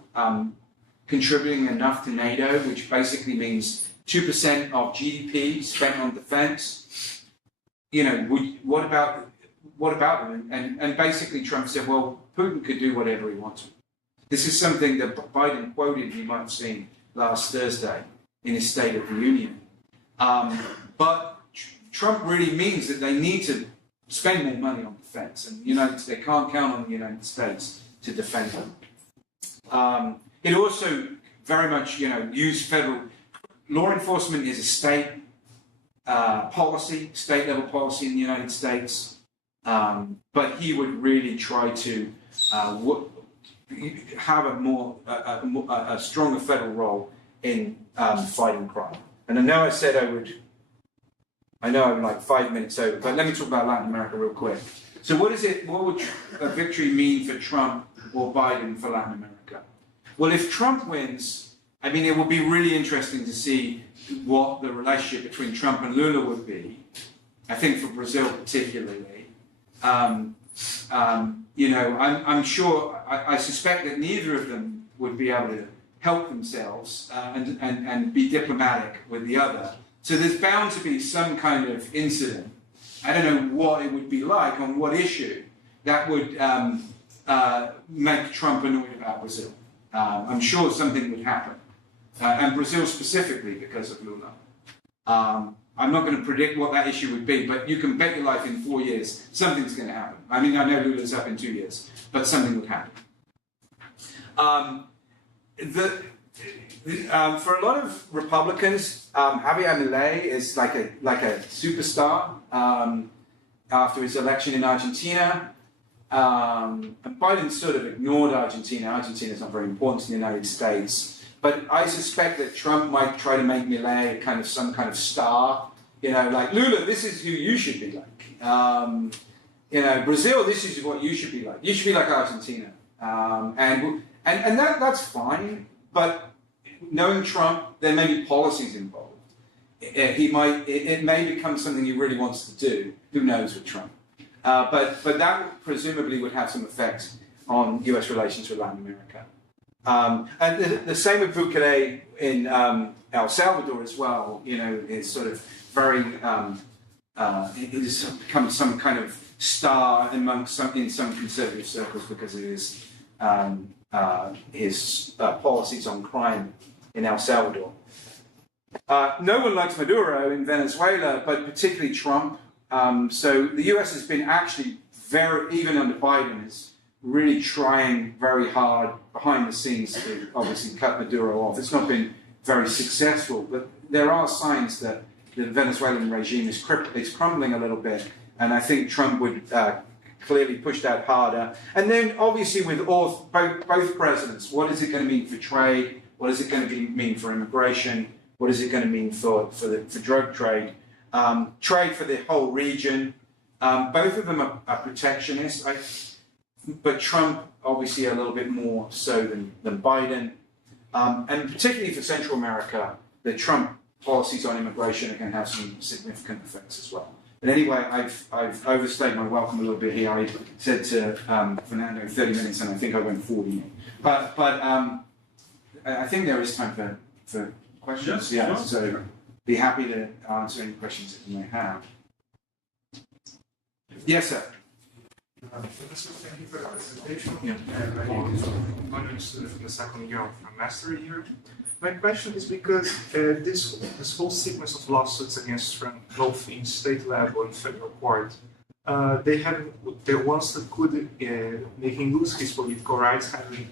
contributing enough to NATO, which basically means 2% of GDP spent on defense, what about them? And basically Trump said, well, Putin could do whatever he wanted. This is something that Biden quoted, you might have seen last Thursday in his State of the Union. But Trump really means that they need to spend more money on defense, and they can't count on the United States to defend them. It also very much, use federal law enforcement is a state policy, state-level policy in the United States, but he would really try to have a stronger federal role in fighting crime. And I know I said I know I'm like 5 minutes over, but let me talk about Latin America real quick. So what would a victory mean for Trump or Biden for Latin America? Well, if Trump wins, it will be really interesting to see what the relationship between Trump and Lula would be. I think for Brazil particularly. I'm sure, I suspect that neither of them would be able to help themselves and be diplomatic with the other. So there's bound to be some kind of incident. I don't know what it would be like on what issue that would make Trump annoyed about Brazil. I'm sure something would happen. And Brazil specifically because of Lula. I'm not going to predict what that issue would be, but you can bet your life in 4 years, something's going to happen. I know Lula's up in 2 years, but something would happen. For a lot of Republicans, Javier Milei is like a superstar after his election in Argentina. And Biden sort of ignored Argentina. Argentina is not very important to the United States. But I suspect that Trump might try to make Milei some kind of star. Like, Lula, this is who you should be like. Brazil, this is what you should be like. You should be like Argentina. And that's fine. But knowing Trump, there may be policies involved. It may become something he really wants to do. Who knows with Trump? But that presumably would have some effect on U.S. relations with Latin America. And the same with Bukele in El Salvador as well. Is sort of very, he's become some kind of star in some conservative circles because of his policies on crime in El Salvador. No one likes Maduro in Venezuela, but particularly Trump. So the U.S. has been actually even under Biden, is really trying very hard behind the scenes to obviously cut Maduro off. It's not been very successful, but there are signs that the Venezuelan regime is crumbling a little bit, and I think Trump would clearly push that harder. And then obviously with both presidents, what is it going to mean for trade? What is it going to mean for immigration? What is it going to mean for drug trade? Trade for the whole region. Both of them are protectionist, but Trump obviously a little bit more so than Biden. And particularly for Central America, the Trump policies on immigration are going to have some significant effects as well. But anyway, I've overstayed my welcome a little bit here. I said to Fernando 30 minutes, and I think I went 40. But I think there is time for questions. Yes, yeah, so be happy to answer any questions that you may have. Yes, sir. Thank you for the presentation. I'm a honored student in the second year of my master here. My question is because this whole sequence of lawsuits against Trump, both in state level and federal court, the ones that could make him lose his political rights haven't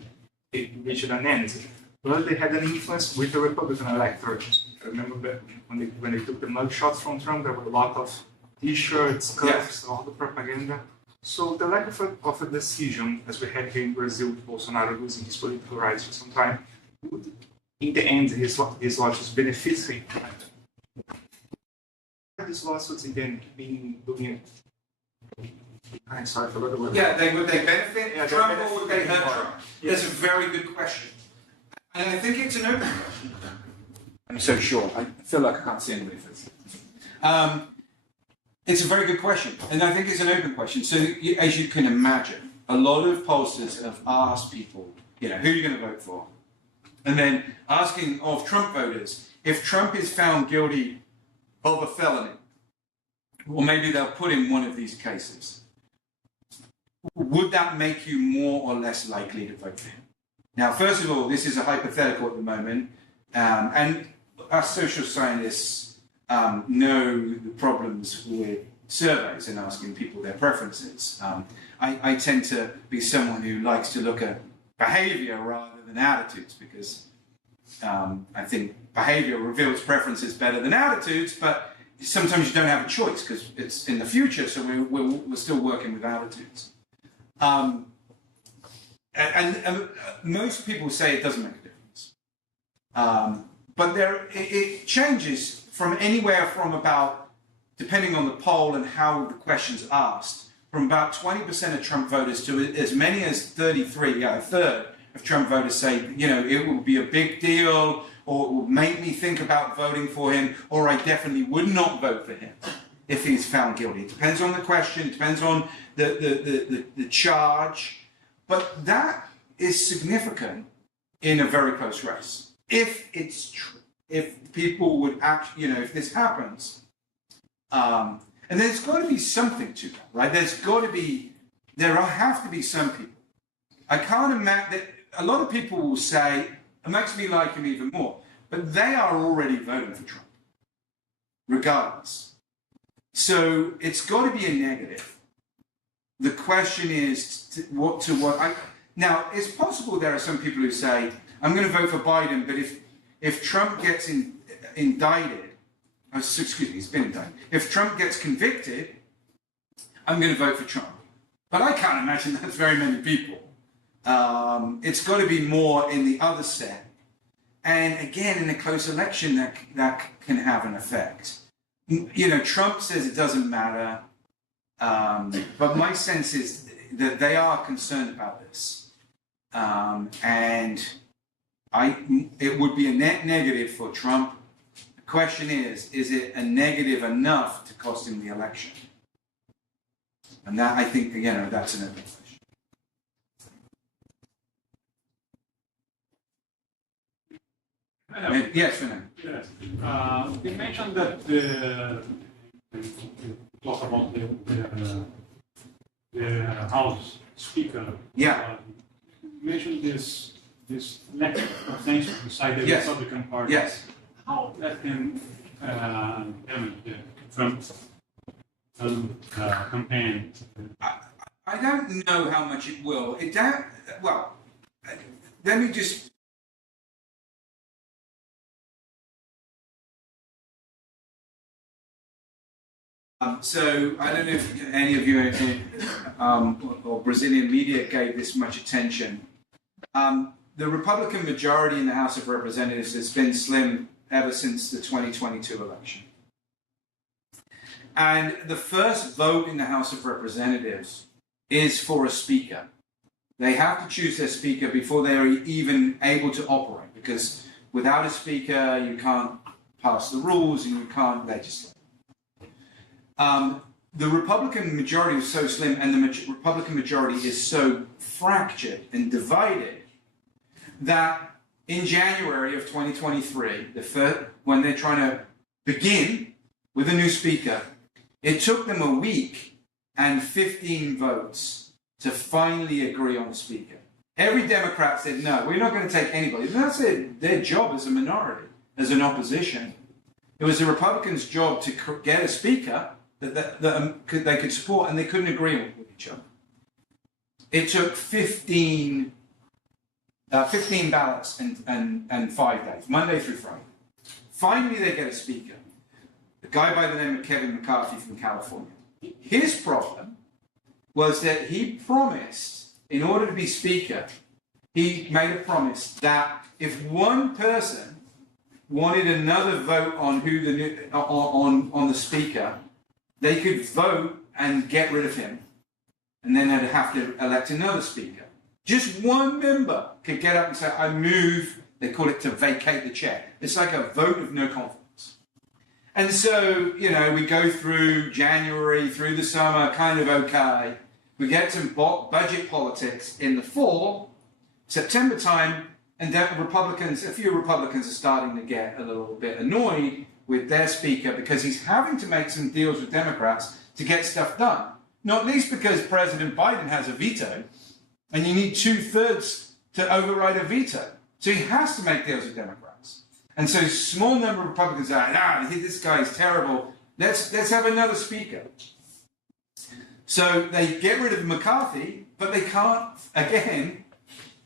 reached an end. But they had an influence with the Republican electorate. I remember that when they took the mug shots from Trump, there were a lot of T-shirts, cuffs, all the propaganda. So the lack of a decision, as we had here in Brazil, with Bolsonaro losing his political rights for some time, would, in the end, his lawsuits benefit him. These lawsuits again being looking at. I'm sorry for the word. Yeah, would they benefit Trump or would they hurt Trump? Yes. That's a very good question. And I think it's an open question. I'm so sure. I feel like I can't see anybody for this. It's a very good question. And I think it's an open question. So as you can imagine, a lot of pollsters have asked people, who are you going to vote for? And then asking of Trump voters, if Trump is found guilty of a felony, or maybe they'll put in one of these cases, would that make you more or less likely to vote for him? Now, first of all, this is a hypothetical at the moment, and us social scientists know the problems with surveys and asking people their preferences. I tend to be someone who likes to look at behavior rather than attitudes, because I think behavior reveals preferences better than attitudes, but sometimes you don't have a choice because it's in the future, so we're still working with attitudes. And most people say it doesn't make a difference. But it changes from anywhere from about, depending on the poll and how the question's asked, from about 20% of Trump voters to as many as 33, a third of Trump voters say, it will be a big deal, or it will make me think about voting for him, or I definitely would not vote for him if he's found guilty. It depends on the question, it depends on the charge, but that is significant in a very close race. If it's true, if people would actually, if this happens, and there's got to be something to that, right? There have to be some people. I can't imagine that a lot of people will say, it makes me like him even more, but they are already voting for Trump, regardless. So it's got to be a negative. The question is what. Now, it's possible there are some people who say, I'm going to vote for Biden, but if Trump gets indicted, he's been indicted. If Trump gets convicted, I'm going to vote for Trump. But I can't imagine that's very many people. It's got to be more in the other set. And again, in a close election, that can have an effect. Trump says it doesn't matter. But my sense is that they are concerned about this. And it would be a net negative for Trump. The question is it a negative enough to cost him the election? And that, I think, that's an open question. Yes, Fernando. Yes. You mentioned that talk about the House Speaker. Yeah. You mentioned this lack of consensus inside the Republican Party. Yes. How that can damage the Trump campaign? I don't know how much it will. Let me just. So I don't know if any of you or Brazilian media gave this much attention. The Republican majority in the House of Representatives has been slim ever since the 2022 election. And the first vote in the House of Representatives is for a speaker. They have to choose their speaker before they're even able to operate, because without a speaker, you can't pass the rules and you can't legislate. The Republican majority is so slim, and the Republican majority is so fractured and divided that in January of 2023, when they're trying to begin with a new speaker, it took them a week and 15 votes to finally agree on a speaker. Every Democrat said, no, we're not going to take anybody. And that's their job as a minority, as an opposition. It was the Republicans' job to get a speaker that they could support, and they couldn't agree with each other. It took 15 ballots and 5 days, Monday through Friday. Finally, they get a speaker, a guy by the name of Kevin McCarthy from California. His problem was that he promised, in order to be speaker, he made a promise that if one person wanted another vote on who the new, on the speaker, they could vote and get rid of him, and then they'd have to elect another speaker. Just one member could get up and say, I move, they call it to vacate the chair. It's like a vote of no confidence. And so, you know, we go through January, through the summer, kind of okay. We get some budget politics in the fall, September time, and then Republicans, a few Republicans are starting to get a little bit annoyed with their speaker because he's having to make some deals with Democrats to get stuff done. Not least because President Biden has a veto, and you need 2/3 to override a veto. So he has to make deals with Democrats. And so a small number of Republicans are, this guy is terrible. Let's have another speaker. So they get rid of McCarthy, but they can't, again,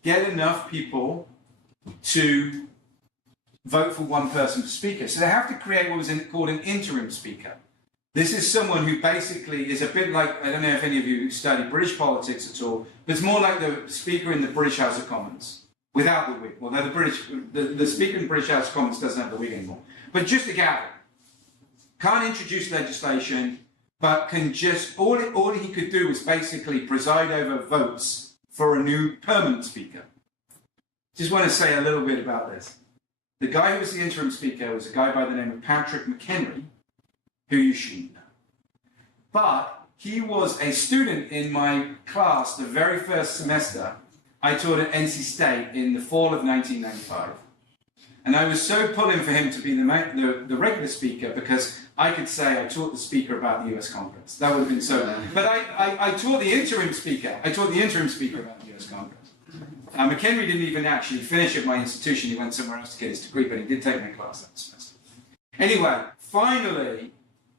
get enough people to vote for one person for speaker. So they have to create what was called an interim speaker. This is someone who basically is a bit like, I don't know if any of you study British politics at all, but it's more like the speaker in the British House of Commons, without the wig. Although the speaker in the British House of Commons doesn't have the wig anymore. But just a gavel. Can't introduce legislation, but can just, all he could do was basically preside over votes for a new permanent speaker. Just want to say a little bit about this. The guy who was the interim speaker was a guy by the name of Patrick McHenry, who you shouldn't know. But he was a student in my class the very first semester. I taught at NC State in the fall of 1995. And I was so pulling for him to be the regular speaker because I could say I taught the speaker about the US Congress. That would have been so. But I taught the interim speaker. I taught the interim speaker about the US Congress. McHenry didn't even actually finish at my institution. He went somewhere else to get his degree, but he did take my class that semester. Anyway, finally,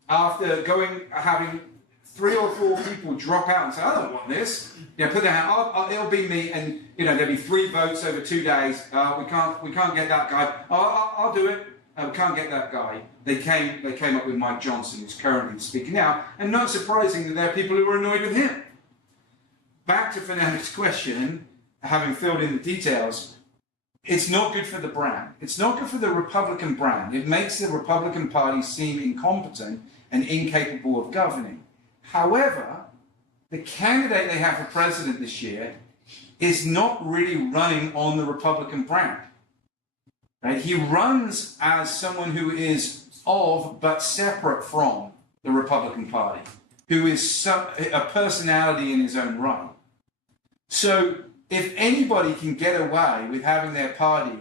after having 3 or 4 people drop out and say, I don't want this, put their hand, it'll be me, and there'll be 3 votes over 2 days. We can't get that guy. I'll do it. We can't get that guy. They came up with Mike Johnson, who's currently speaking now, and not surprising that there are people who are annoyed with him. Back to Fernando's question, having filled in the details, it's not good for the brand. It's not good for the Republican brand. It makes the Republican Party seem incompetent and incapable of governing. However, the candidate they have for president this year is not really running on the Republican brand. Right? He runs as someone who is of but separate from the Republican Party, who is a personality in his own right. So if anybody can get away with having their party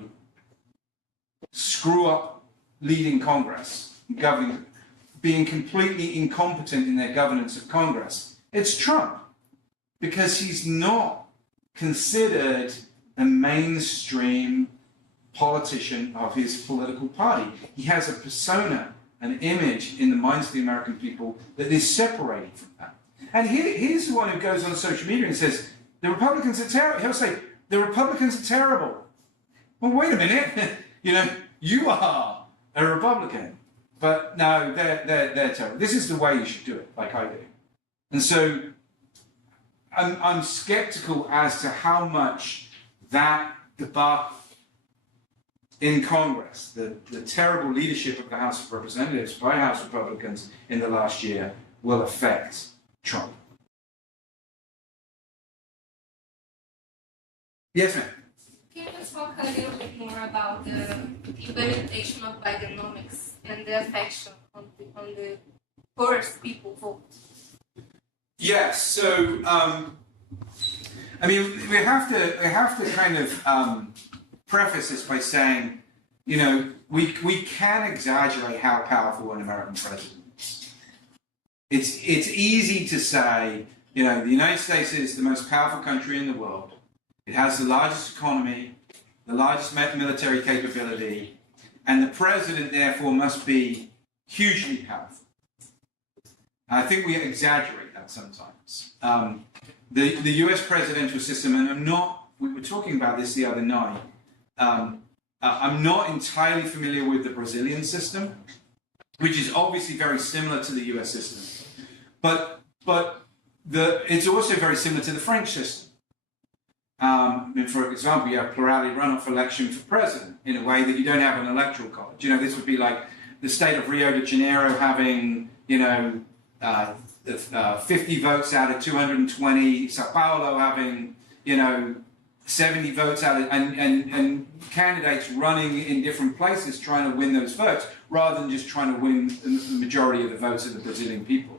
screw up leading Congress, governing, being completely incompetent in their governance of Congress, it's Trump, because he's not considered a mainstream politician of his political party. He has a persona, an image in the minds of the American people that is separated from that. And he's the one who goes on social media and says, the Republicans are terrible. He'll say, the Republicans are terrible. Well, wait a minute. You are a Republican. But no, they're terrible. This is the way you should do it, like I do. And so I'm skeptical as to how much that debate in Congress, the terrible leadership of the House of Representatives by House Republicans in the last year, will affect Trump. Yes, ma'am. Can you talk a little bit more about the implementation of Bidenomics and the effect on the first people vote? Yes. So, we have to kind of preface this by saying, we can exaggerate how powerful an American president is. It's easy to say, the United States is the most powerful country in the world. It has the largest economy, the largest military capability, and the president, therefore, must be hugely powerful. I think we exaggerate that sometimes. The US presidential system, and we were talking about this the other night, I'm not entirely familiar with the Brazilian system, which is obviously very similar to the US system. But it's also very similar to the French system. For example, you have plurality runoff election for president in a way that you don't have an electoral college. This would be like the state of Rio de Janeiro having, 50 votes out of 220, Sao Paulo having, 70 votes out of, and candidates running in different places trying to win those votes rather than just trying to win the majority of the votes of the Brazilian people.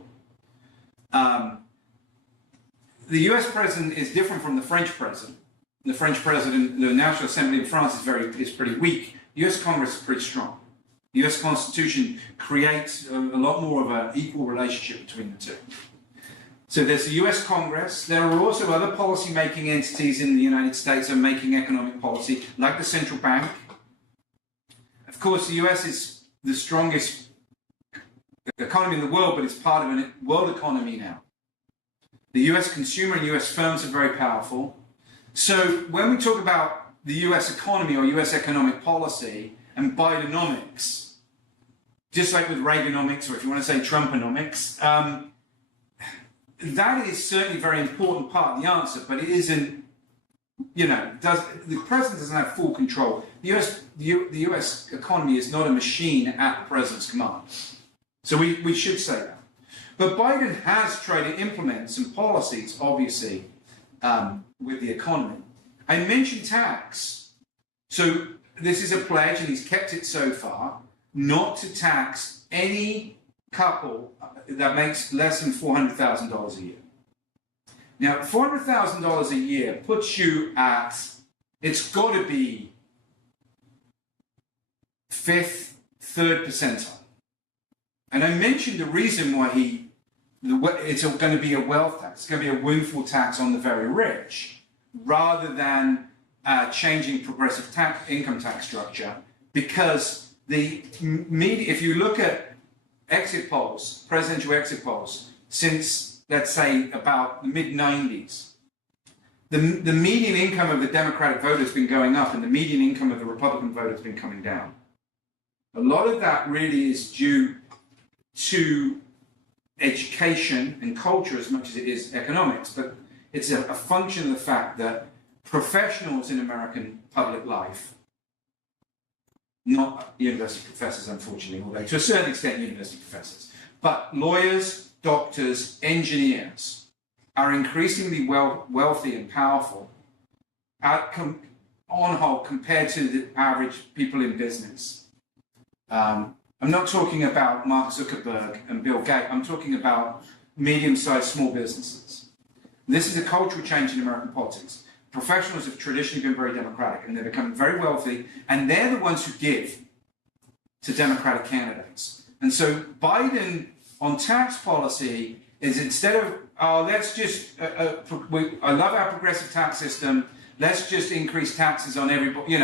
The US president is different from the French president. The French president, the National Assembly in France is pretty weak. The US Congress is pretty strong. The US Constitution creates a lot more of an equal relationship between the two. So there's the US Congress. There are also other policy-making entities in the United States that are making economic policy, like the central bank. Of course, the US is the strongest economy in the world, but it's part of a world economy now. The US consumer and US firms are very powerful. So when we talk about the US economy or US economic policy and Bidenomics, just like with Reaganomics, or if you want to say Trumponomics, that is certainly a very important part of the answer, but it isn't, the president doesn't have full control. The US economy is not a machine at the president's command. So we should say that. But Biden has tried to implement some policies, obviously, with the economy. I mentioned tax. So this is a pledge, and he's kept it so far, not to tax any couple that makes less than $400,000 a year. Now, $400,000 a year puts you at, it's got to be third percentile. And I mentioned the reason why it's going to be a wealth tax. It's going to be a windfall tax on the very rich, rather than changing progressive income tax structure, because if you look at exit polls, presidential exit polls, since, let's say, about the mid-90s, the median income of the Democratic voter has been going up and the median income of the Republican voter has been coming down. A lot of that really is due to education and culture as much as it is economics, but it's a function of the fact that professionals in American public life, not university professors, unfortunately, although to a certain extent university professors, but lawyers, doctors, engineers are increasingly wealthy and powerful on whole compared to the average people in business. I'm not talking about Mark Zuckerberg and Bill Gates. I'm talking about medium-sized small businesses. This is a cultural change in American politics. Professionals have traditionally been very democratic, and they're becoming very wealthy, and they're the ones who give to Democratic candidates. And so Biden on tax policy is, instead of, let's just, I love our progressive tax system, let's just increase taxes on everybody,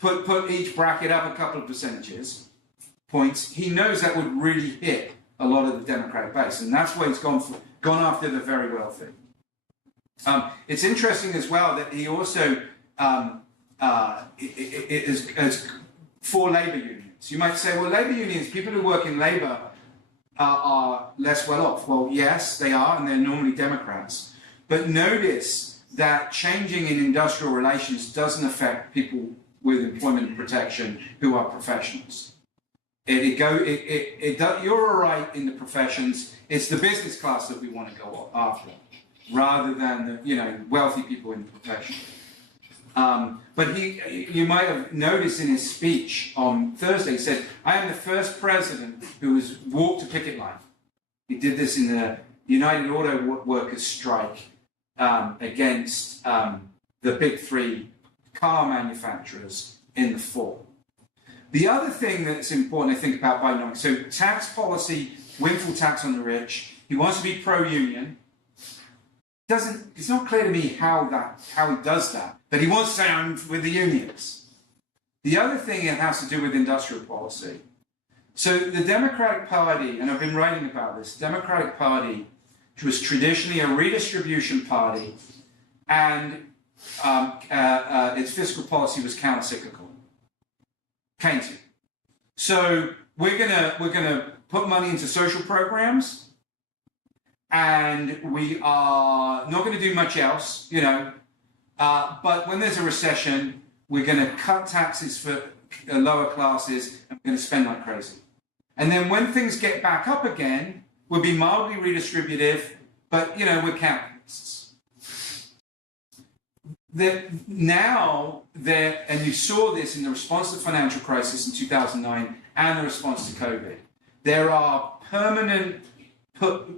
put each bracket up a couple of percentages points. He knows that would really hit a lot of the Democratic base, and that's why he's gone after the very wealthy. It's interesting as well that he also is for labor unions. You might say, well, labor unions, people who work in labor are less well off. Well, yes, they are, and they're normally Democrats. But notice that changing in industrial relations doesn't affect people with employment protection who are professionals. You're all right in the professions. It's the business class that we want to go after, rather than the wealthy people in the profession. But you might have noticed in his speech on Thursday, he said, "I am the first president who has walked a picket line." He did this in the United Auto Workers strike against the big three car manufacturers in the fall. The other thing that's important, I think, about Bidenomics, so tax policy, windfall tax on the rich. He wants to be pro-union. It's not clear to me how he does that, but he wants to sound with the unions. The other thing it has to do with industrial policy. So the Democratic Party, and I've been writing about this, Democratic Party was traditionally a redistribution party, and its fiscal policy was countercyclical, Keynesian. So we're gonna put money into social programs, and we are not going to do much else, you know. But when there's a recession, we're going to cut taxes for lower classes, and we're going to spend like crazy. And then when things get back up again, we'll be mildly redistributive, but, you know, we're capitalists. And you saw this in the response to the financial crisis in 2009 and the response to COVID, there are permanent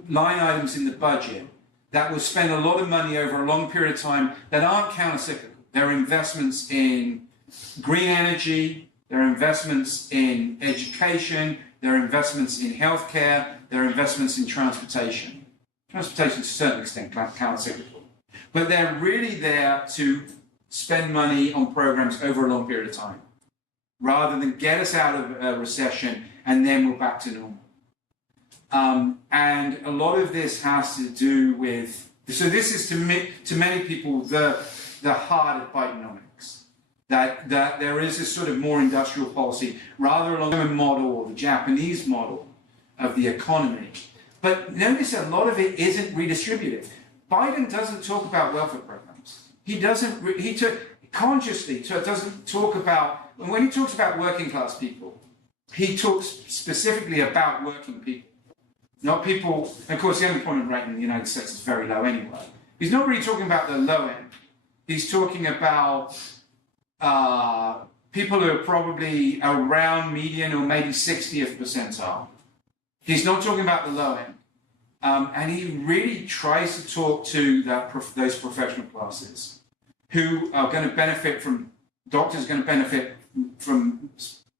line items in the budget that will spend a lot of money over a long period of time that aren't countercyclical. There are investments in green energy, there are investments in education, there are investments in healthcare, there are investments in transportation. Transportation to a certain extent countercyclical. But they're really there to spend money on programs over a long period of time, rather than get us out of a recession and then we're back to normal. And a lot of this has to do with, so this is to many people the heart of Bidenomics, that there is this sort of more industrial policy, rather along the model or the Japanese model of the economy. But notice a lot of it isn't redistributive. Biden doesn't talk about welfare programs. He doesn't talk about, when he talks about working class people, he talks specifically about working people, not people. Of course, the unemployment rate in the United States is very low anyway. He's not really talking about the low end. He's talking about people who are probably around median or maybe 60th percentile. He's not talking about the low end. And he really tries to talk to those professional classes who are going to benefit from, doctors are going to benefit from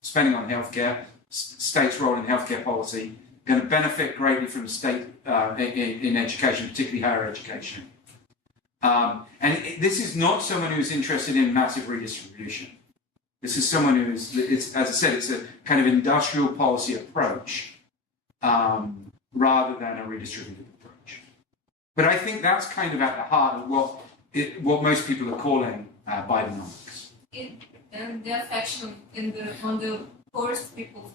spending on healthcare, state's role in healthcare policy, going to benefit greatly from the state in education, particularly higher education. This is not someone who's interested in massive redistribution. This is someone who's, as I said, it's a kind of industrial policy approach rather than a redistributive approach. But I think that's kind of at the heart of what most people are calling Bidenomics. And the affection on the poorest people.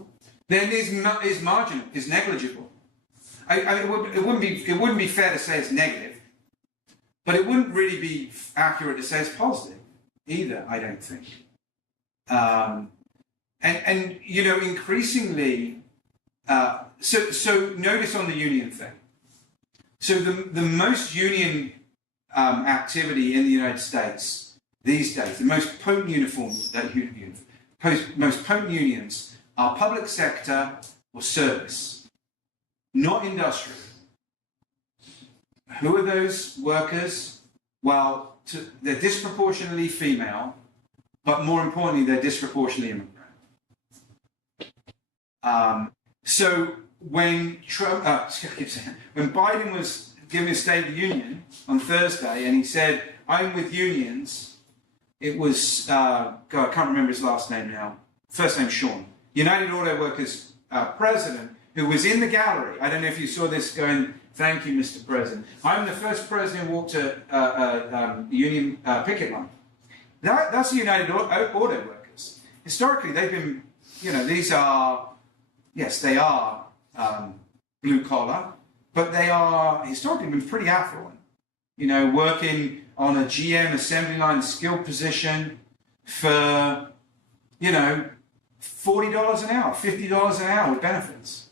Then is marginal, is negligible. It wouldn't be fair to say it's negative, but it wouldn't really be accurate to say it's positive either, I don't think. And you know, increasingly, so notice on the union thing. So the most union activity in the United States these days, the most potent most potent unions are public sector or service, not industrial. Who are those workers? Well, they're disproportionately female, but more importantly, they're disproportionately immigrant. So when Biden was giving his State of the Union on Thursday, and he said, "I'm with unions," it was God, I can't remember his last name now. First name Sean, United Auto Workers president, who was in the gallery. I don't know if you saw this going. Thank you, Mr. President. I'm the first president who walked a union picket line. That's the United Auto Workers. Historically, they've been, you know, these are, yes, they are blue collar, but they are historically been pretty affluent. You know, working on a GM assembly line, skilled position for, you know, $40 an hour, $50 an hour with benefits.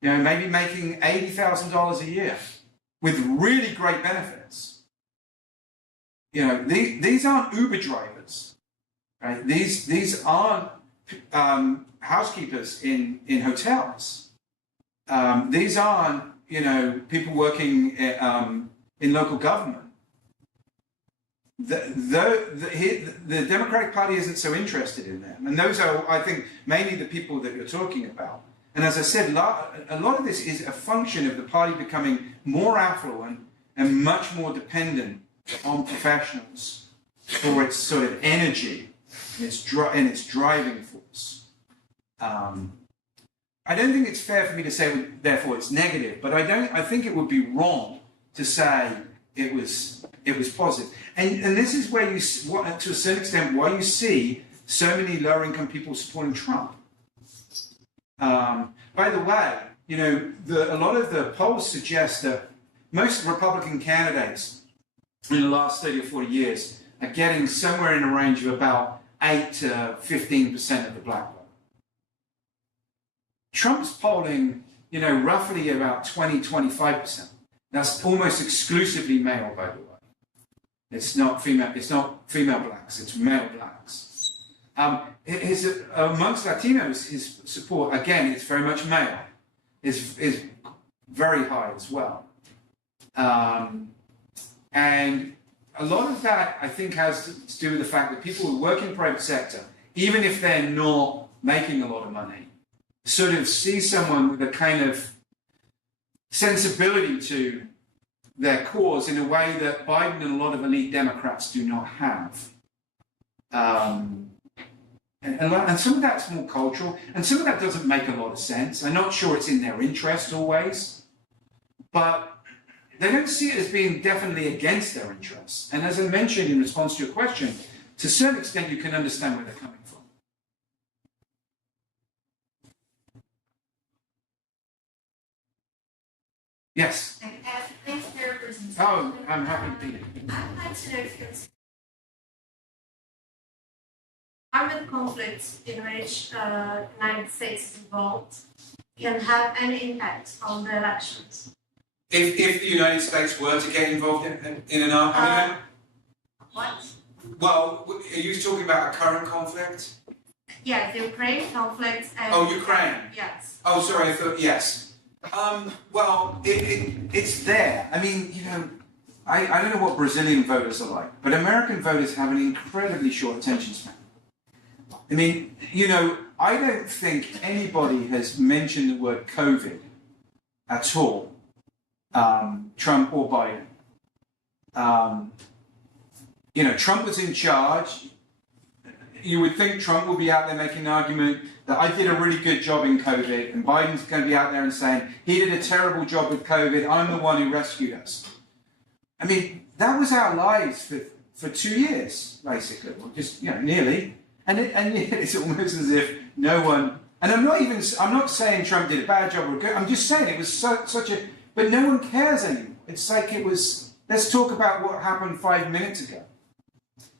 You know, maybe making $80,000 a year with really great benefits. You know, these aren't Uber drivers, right? These aren't housekeepers in hotels. These aren't, you know, people working in local government. The Democratic Party isn't so interested in them, and those are, I think, mainly the people that you're talking about. And as I said, a lot of this is a function of the party becoming more affluent and much more dependent on professionals for its sort of energy and its driving force. I don't think it's fair for me to say, therefore, it's negative, but I think it would be wrong to say it was positive. And this is where to a certain extent, why you see so many lower-income people supporting Trump. By the way, you know, a lot of the polls suggest that most Republican candidates in the last 30 or 40 years are getting somewhere in a range of about 8 to 15% of the black vote. Trump's polling, roughly about 20, 25%. That's almost exclusively male, by the way. It's not female blacks, it's male blacks. Amongst Latinos, his support, again, it's very much male, is very high as well. And a lot of that, I think, has to do with the fact that people who work in the private sector, even if they're not making a lot of money, sort of see someone with a kind of sensibility to their cause in a way that Biden and a lot of elite Democrats do not have. And some of that's more cultural, and some of that doesn't make a lot of sense. I'm not sure it's in their interest always, but they don't see it as being definitely against their interests. And as I mentioned in response to your question, to a certain extent you can understand where they're coming from. Yes? Thanks for your presentation. Oh, I'm happy to be here. I'd like to know if it's armed conflicts in which the United States is involved can have any impact on the elections. If the United States were to get involved in an armed What? well, are you talking about a current conflict? Yeah, the Ukraine conflict and... Oh, Ukraine. Yes. Oh, sorry, I thought, yes. Well, it's there. I mean, I don't know what Brazilian voters are like, but American voters have an incredibly short attention span. I mean, I don't think anybody has mentioned the word COVID at all, Trump or Biden. Trump was in charge. You would think Trump will be out there making an argument that I did a really good job in COVID, and Biden's going to be out there and saying, he did a terrible job with COVID, I'm the one who rescued us. I mean, that was our lives for 2 years, basically, or just, nearly. And it's almost as if no one, and I'm not saying Trump did a bad job or good, I'm just saying it was such a, but no one cares anymore. It's like it was, let's talk about what happened 5 minutes ago.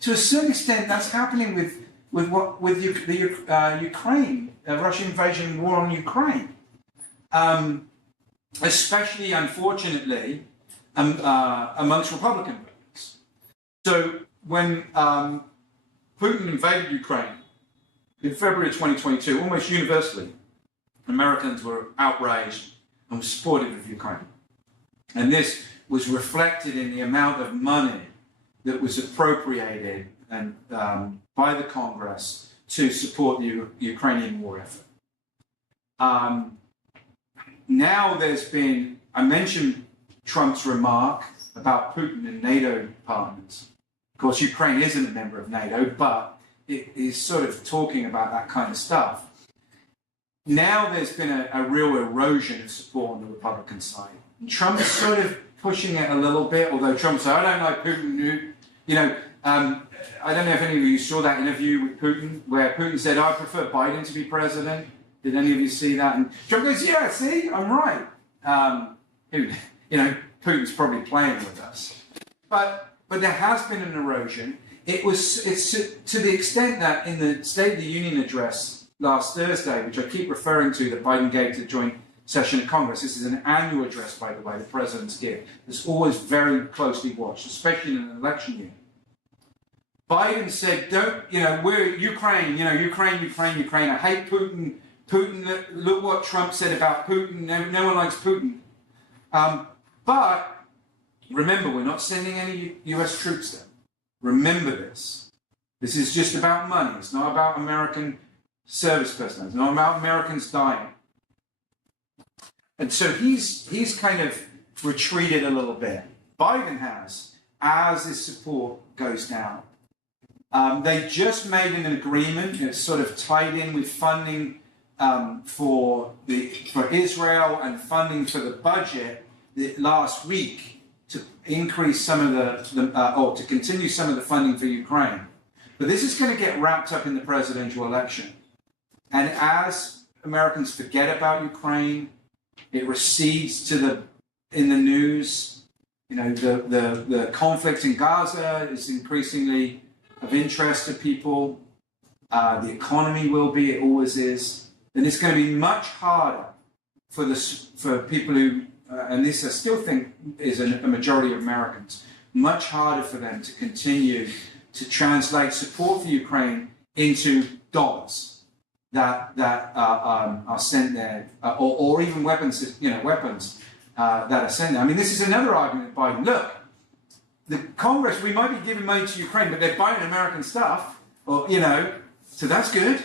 To a certain extent, that's happening with Ukraine, the Russian invasion war on Ukraine. Especially, unfortunately, amongst Republican voters. So when Putin invaded Ukraine in February of 2022, almost universally, Americans were outraged and were supportive of Ukraine. And this was reflected in the amount of money that was appropriated and by the Congress to support the Ukrainian war effort. Now there's been, I mentioned Trump's remark about Putin and NATO partners. Of course, Ukraine isn't a member of NATO, but it is sort of talking about that kind of stuff. Now there's been a real erosion of support on the Republican side. Trump is sort of pushing it a little bit, although Trump said, I don't like Putin. I don't know if any of you saw that interview with Putin, where Putin said, I prefer Biden to be president. Did any of you see that? And Trump goes, yeah, see, I'm right. Putin's probably playing with us. But there has been an erosion. It's to the extent that in the State of the Union address last Thursday, which I keep referring to, that Biden gave to the joint session of Congress. This is an annual address, by the way, the president's give. It's always very closely watched, especially in an election year. Biden said, we're Ukraine, Ukraine. I hate Putin. Putin, look what Trump said about Putin. No one likes Putin. But remember, we're not sending any US troops there. Remember this. This is just about money. It's not about American service personnel. It's not about Americans dying. And so he's kind of retreated a little bit. Biden has, as his support goes down. They just made an agreement that's sort of tied in with funding for Israel and funding for the budget last week to increase some of or to continue some of the funding for Ukraine. But this is going to get wrapped up in the presidential election. And as Americans forget about Ukraine, it recedes in the news. the conflict in Gaza is increasingly of interest to people. The economy will be, it always is. And it's going to be much harder for people who, and this I still think is a majority of Americans, much harder for them to continue to translate support for Ukraine into dollars that are sent there, or even weapons that are sent there. I mean, this is another argument by Biden. Look, the Congress, we might be giving money to Ukraine, but they're buying American stuff, or so that's good,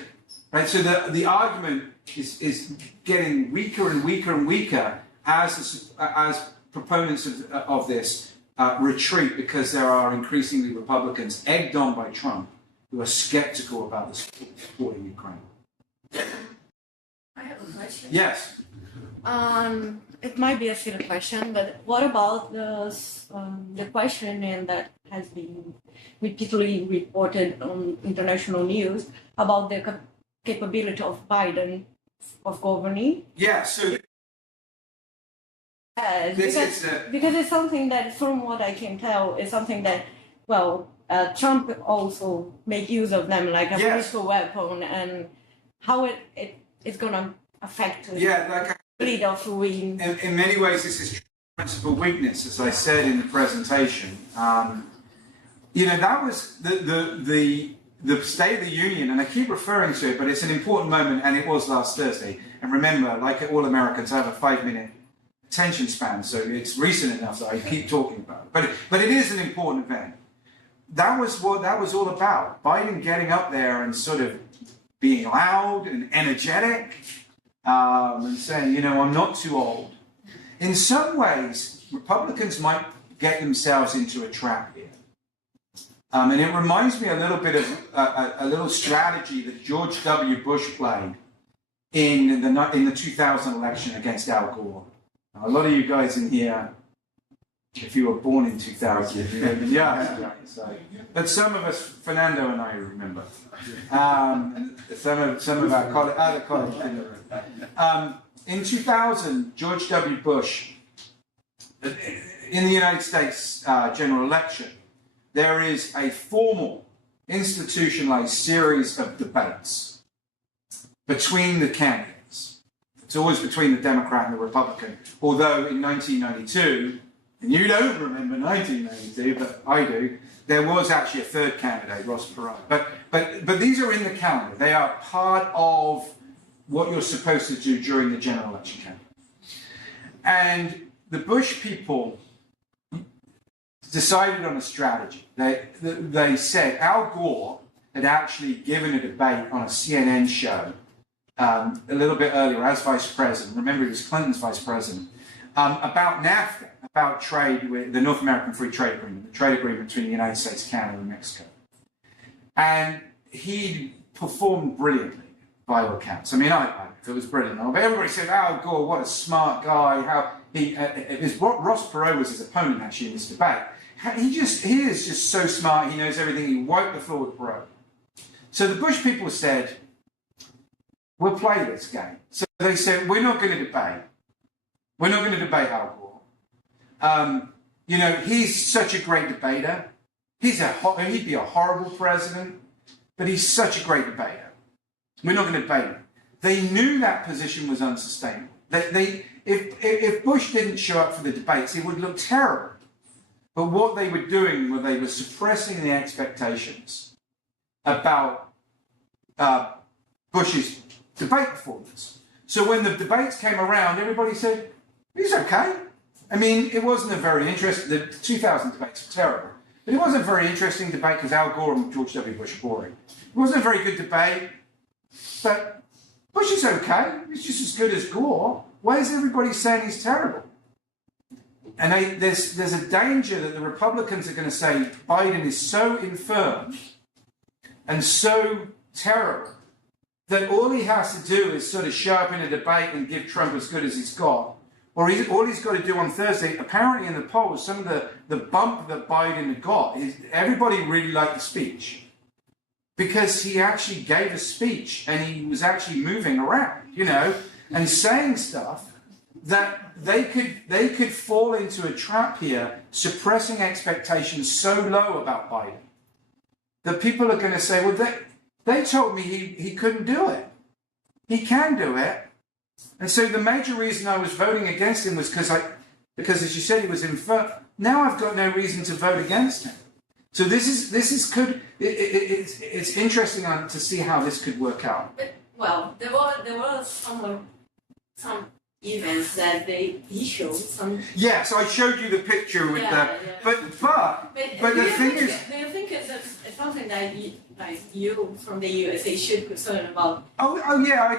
right? So the argument is getting weaker and weaker and weaker as proponents of this retreat, because there are increasingly Republicans egged on by Trump who are skeptical about the supporting Ukraine. I have a question. Yes. It might be a silly question, but what about the questioning that has been repeatedly reported on international news about the capability of Biden of governing? Yeah. So. Yes, because it's something that, from what I can tell, is something that, Trump also make use of them like a political weapon, and how it's going to affect the lead of win. In many ways, this is principal weakness, as I said in the presentation. That was the State of the Union, and I keep referring to it, but it's an important moment, and it was last Thursday. And remember, like all Americans, I have a 5-minute attention span, so it's recent enough that I keep talking about it. But it is an important event. That was what that was all about. Biden getting up there and sort of being loud and energetic, and saying, I'm not too old. In some ways, Republicans might get themselves into a trap here. And it reminds me a little bit of a little strategy that George W. Bush played in the 2000 election against Al Gore. A lot of you guys in here, if you were born in 2000, but some of us, Fernando and I, remember. Some of our other colleagues in the room. In 2000, George W. Bush, in the United States general election, there is a formal, institutionalized series of debates between the candidates. It's always between the Democrat and the Republican, although in 1992, and you don't remember 1992, but I do, there was actually a third candidate, Ross Perot. But these are in the calendar. They are part of what you're supposed to do during the general election campaign. And the Bush people decided on a strategy. They said Al Gore had actually given a debate on a CNN show a little bit earlier as vice president. Remember, he was Clinton's vice president, about NAFTA, about trade with the North American Free Trade Agreement, the trade agreement between the United States, Canada, and Mexico. And he performed brilliantly, by all accounts. I mean, it was brilliant. But everybody said, Al Gore, what a smart guy. How Ross Perot was his opponent, actually, in this debate. He is just so smart. He knows everything. He wiped the floor with Perot. So the Bush people said, we'll play this game. So they said, we're not going to debate. We're not going to debate Al Gore. He's such a great debater. He'd be a horrible president, but he's such a great debater. We're not going to debate him. They knew that position was unsustainable. If Bush didn't show up for the debates, it would look terrible. But what they were doing was they were suppressing the expectations about Bush's debate performance. So when the debates came around, everybody said, he's okay. I mean, it wasn't a very interesting, the 2000 debates were terrible, but it wasn't a very interesting debate because Al Gore and George W. Bush were boring. It wasn't a very good debate, but Bush is okay. He's just as good as Gore. Why is everybody saying he's terrible? And there's a danger that the Republicans are going to say Biden is so infirm and so terrible that all he has to do is sort of show up in a debate and give Trump as good as he's got. Or all he's got to do on Thursday, apparently in the polls, some of the bump that Biden got, is everybody really liked the speech. Because he actually gave a speech and he was actually moving around, and saying stuff that they could fall into a trap here, suppressing expectations so low about Biden that people are going to say, well, they told me he couldn't do it. He can do it. And so the major reason I was voting against him was because as you said, he was infirm. Now I've got no reason to vote against him. So it's interesting to see how this could work out. But, well, there were some events that they showed some. Yes, I showed you the picture with Yeah. But the thing is, do you think it's something that you from the USA should concern about? Oh yeah, I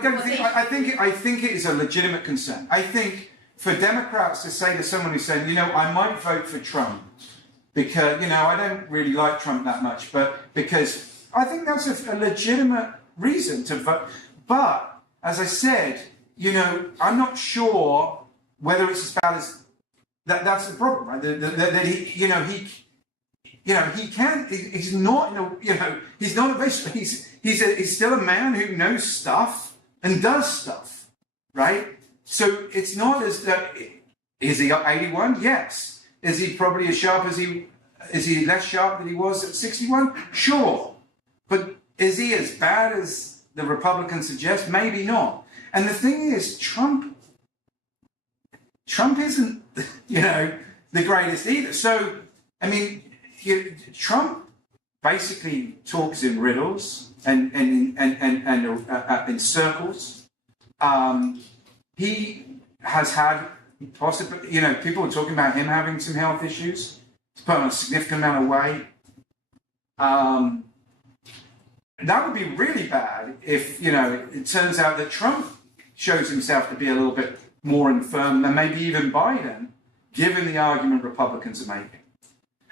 think it is a legitimate concern. I think for Democrats to say to someone who's saying, I might vote for Trump because, I don't really like Trump that much, but because I think that's a legitimate reason to vote. But as I said, I'm not sure whether it's as bad as that. That's the problem, right? That he can't. He's not. He's not a vegetable. He's still a man who knows stuff and does stuff, right? So it's not as that. Is he 81? Yes. Is he probably as sharp as he? Is he less sharp than he was at 61? Sure. But is he as bad as the Republicans suggest? Maybe not. And the thing is, Trump isn't, the greatest either. So, I mean, Trump basically talks in riddles and in circles. He has had possibly, people are talking about him having some health issues. He's put on a significant amount of weight. That would be really bad if, it turns out that Trump shows himself to be a little bit more infirm than maybe even Biden, given the argument Republicans are making.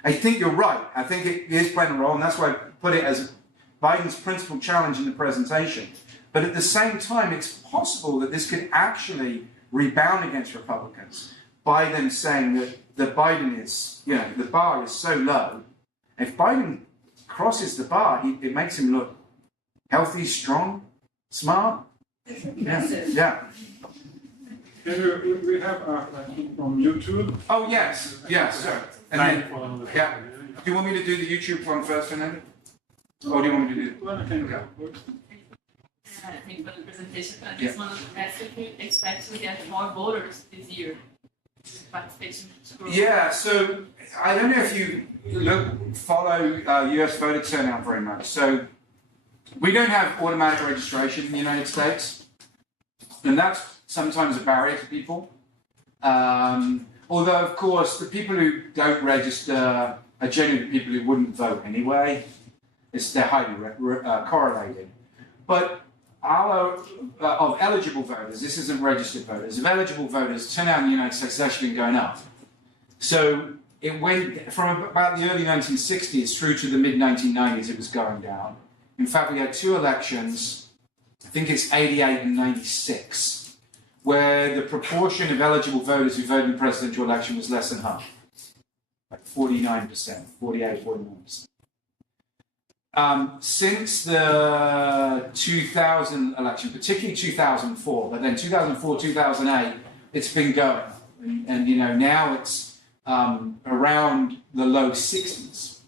I think you're right. I think it is playing a role, and that's why I put it as Biden's principal challenge in the presentation. But at the same time, it's possible that this could actually rebound against Republicans by them saying that Biden is, the bar is so low. If Biden crosses the bar, it makes him look healthy, strong, smart. Yeah. We have from YouTube. Oh yes, sir. And then, yeah. Do you want me to do the YouTube one first, Fernando? Or do you want me to do it? Thank you for the presentation. I just want to ask if you expect to get more voters this year. Participation. Yeah, so I don't know if you follow US voter turnout very much. So we don't have automatic registration in the United States, and that's sometimes a barrier to people. Although, of course, the people who don't register are generally people who wouldn't vote anyway. They're highly correlated. But of eligible voters, this isn't registered voters, of eligible voters, turnout in the United States has actually been going up. So it went from about the early 1960s through to the mid-1990s, it was going down. In fact, we had two elections, I think it's 88 and 96, where the proportion of eligible voters who voted in the presidential election was less than half, like 49%, 48, 49%. Since the 2000 election, particularly 2004, but then 2004, 2008, it's been going. And now it's around the low 60s.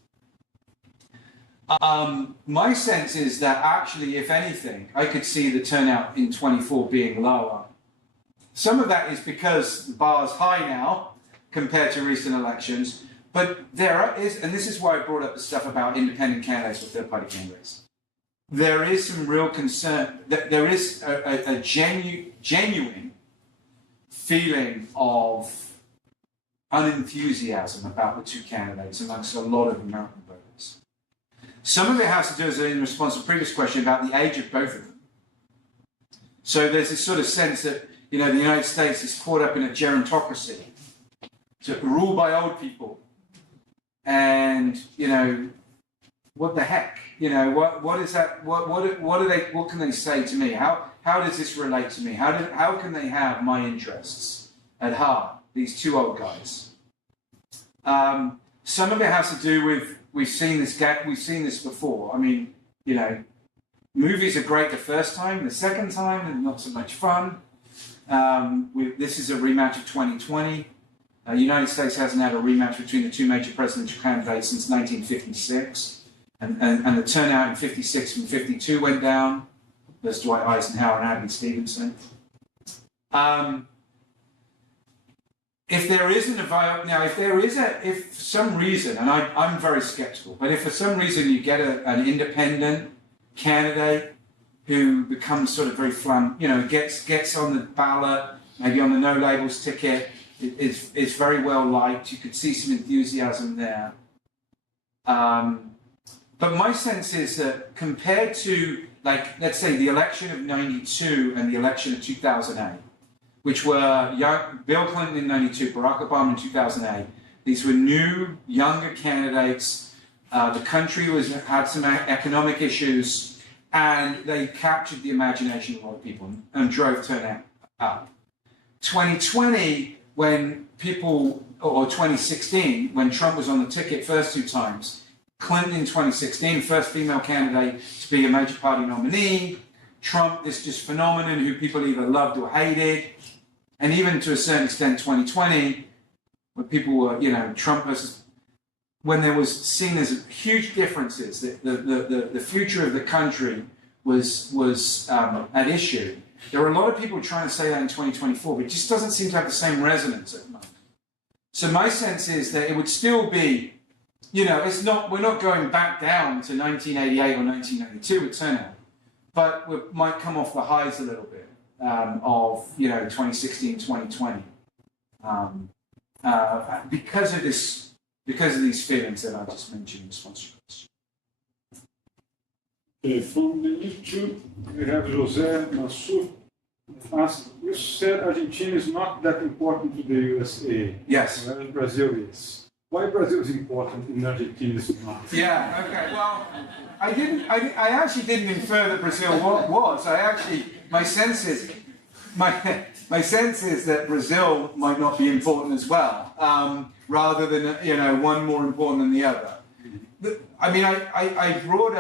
My sense is that actually, if anything, I could see the turnout in 24 being lower. Some of that is because the bar's high now compared to recent elections. But there is, and this is why I brought up the stuff about independent candidates or third-party candidates. There is some real concern, that there is a genuine feeling of unenthusiasm about the two candidates amongst a lot of American voters. Some of it has to do, as in response to the previous question, about the age of both of them. So there's this sort of sense that, the United States is caught up in a gerontocracy, so ruled by old people. And what the heck? What is that? What can they say to me? How does this relate to me? How can they have my interests at heart? These two old guys. Some of it has to do with we've seen this before. I mean, movies are great the first time, the second time, and not so much fun. This is a rematch of 2020. The United States hasn't had a rematch between the two major presidential candidates since 1956. And the turnout in 56 and 52 went down. There's Dwight Eisenhower and Adlai Stevenson. If there isn't a vote, now if for some reason, and I'm very skeptical, but if for some reason you get an independent candidate who becomes sort of very gets on the ballot, maybe on the no labels ticket, is very well liked, you could see some enthusiasm there. But my sense is that compared to, like, let's say the election of 92 and the election of 2008, which were Bill Clinton in 92, Barack Obama in 2008. These were new, younger candidates. The country had some economic issues, and they captured the imagination of a lot of people and drove turnout up. 2020, when people, or 2016, when Trump was on the ticket first two times, Clinton in 2016, first female candidate to be a major party nominee, Trump, this just phenomenon who people either loved or hated. And even to a certain extent, 2020, when people were, Trump versus, when there was seen as huge differences, the future of the country was at issue. There were a lot of people trying to say that in 2024, but it just doesn't seem to have the same resonance at the moment. So my sense is that it would still be, we're not going back down to 1988 or 1992 with turnout, but we might come off the highs a little bit. Of 2016, 2020, because of these feelings that I just mentioned in response to your question. Okay, from the YouTube, we have José Mansur asked, you said Argentina is not that important to the USA. Yes. Whereas Brazil is. Why Brazil is important and Argentina is not? Yeah. Okay. Well, I actually didn't infer that Brazil was. My sense is that Brazil might not be important as well, rather than one more important than the other. I brought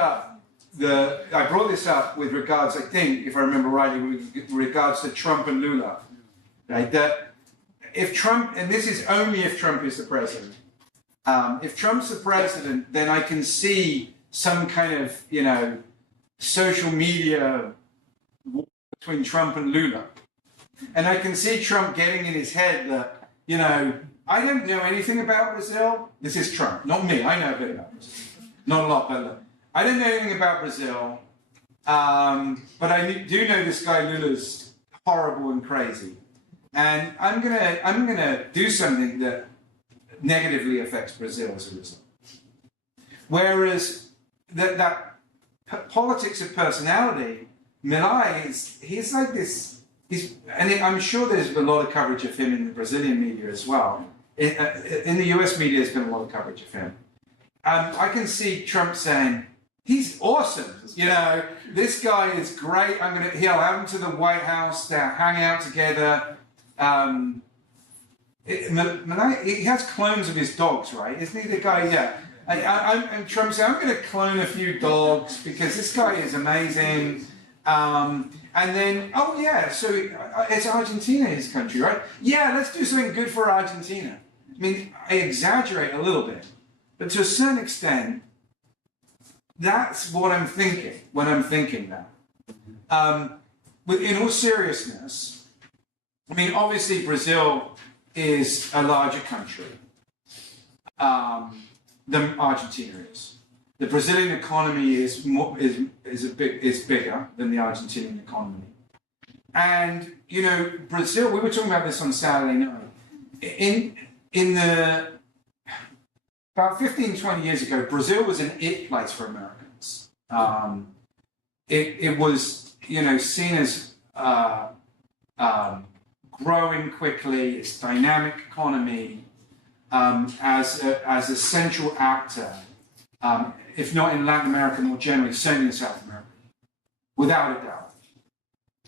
this up with regards, I think, if I remember rightly, with regards to Trump and Lula, right? That if Trump, and this is only if Trump is the president, if Trump's the president, then I can see some kind of social media war between Trump and Lula. And I can see Trump getting in his head that, I don't know anything about Brazil. This is Trump, not me. I know a bit about Brazil. Not a lot, but I don't know anything about Brazil. But I do know this guy Lula's horrible and crazy. And I'm gonna do something that negatively affects Brazil as a result. Whereas that politics of personality, Milei he's like this. I'm sure there's been a lot of coverage of him in the Brazilian media as well. In the US media, there's been a lot of coverage of him. I can see Trump saying, he's awesome. This guy is great. He'll have him to the White House. They'll hang out together. He has clones of his dogs, right? Isn't he the guy? Yeah. And Trump said, I'm going to clone a few dogs because this guy is amazing. And then, so it's Argentina, his country, right? Yeah, let's do something good for Argentina. I exaggerate a little bit, but to a certain extent, that's what I'm thinking when I'm thinking that. In all seriousness, obviously Brazil is a larger country than Argentina is. The Brazilian economy is bigger than the Argentinian economy. And, Brazil, we were talking about this on Saturday night. About 15, 20 years ago, Brazil was an it place for Americans. It was, seen as growing quickly, its dynamic economy, as a central actor, if not in Latin America more generally, certainly in South America, without a doubt.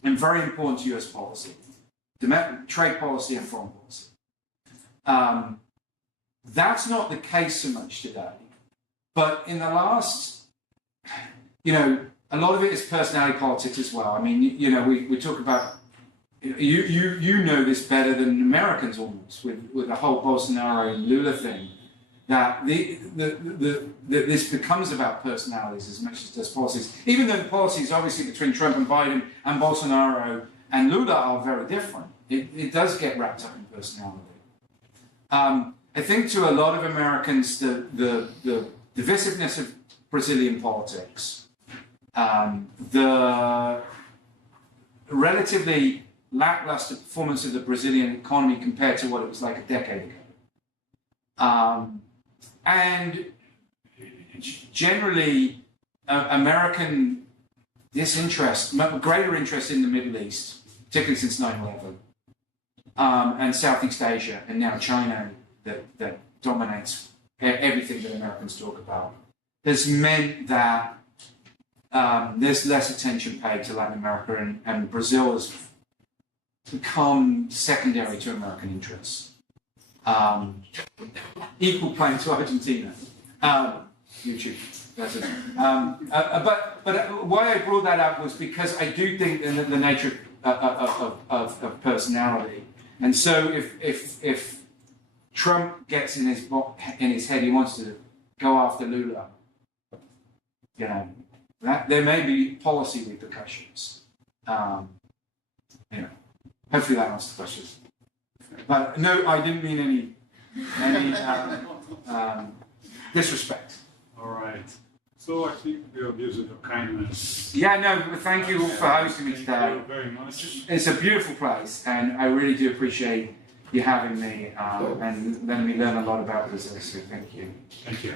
And very important to US policy, trade policy and foreign policy. That's not the case so much today. But in the last, a lot of it is personality politics as well. We talk about you know this better than Americans almost with the whole Bolsonaro and Lula thing, that this becomes about personalities as much as does policies. Even though the policies obviously between Trump and Biden and Bolsonaro and Lula are very different, it does get wrapped up in personality. I think to a lot of Americans, the divisiveness of Brazilian politics, the relatively lackluster performance of the Brazilian economy compared to what it was like a decade ago, and generally American disinterest, greater interest in the Middle East, particularly since 9/11, and Southeast Asia, and now China that dominates everything that Americans talk about, has meant that there's less attention paid to Latin America, and Brazil has become secondary to American interests. Equal claim to Argentina. YouTube. That's it. But why I brought that up was because I do think in the nature of personality, and so if Trump gets in his head he wants to go after Lula, you know, there may be policy repercussions. You know, hopefully that answers the questions. But no, I didn't mean any disrespect. All right. So I think we have used your kindness. Yeah, no, thank you for hosting me today. Thank you very much. It's a beautiful place, and I really do appreciate you having me and letting me learn a lot about Brazil. So thank you. Thank you.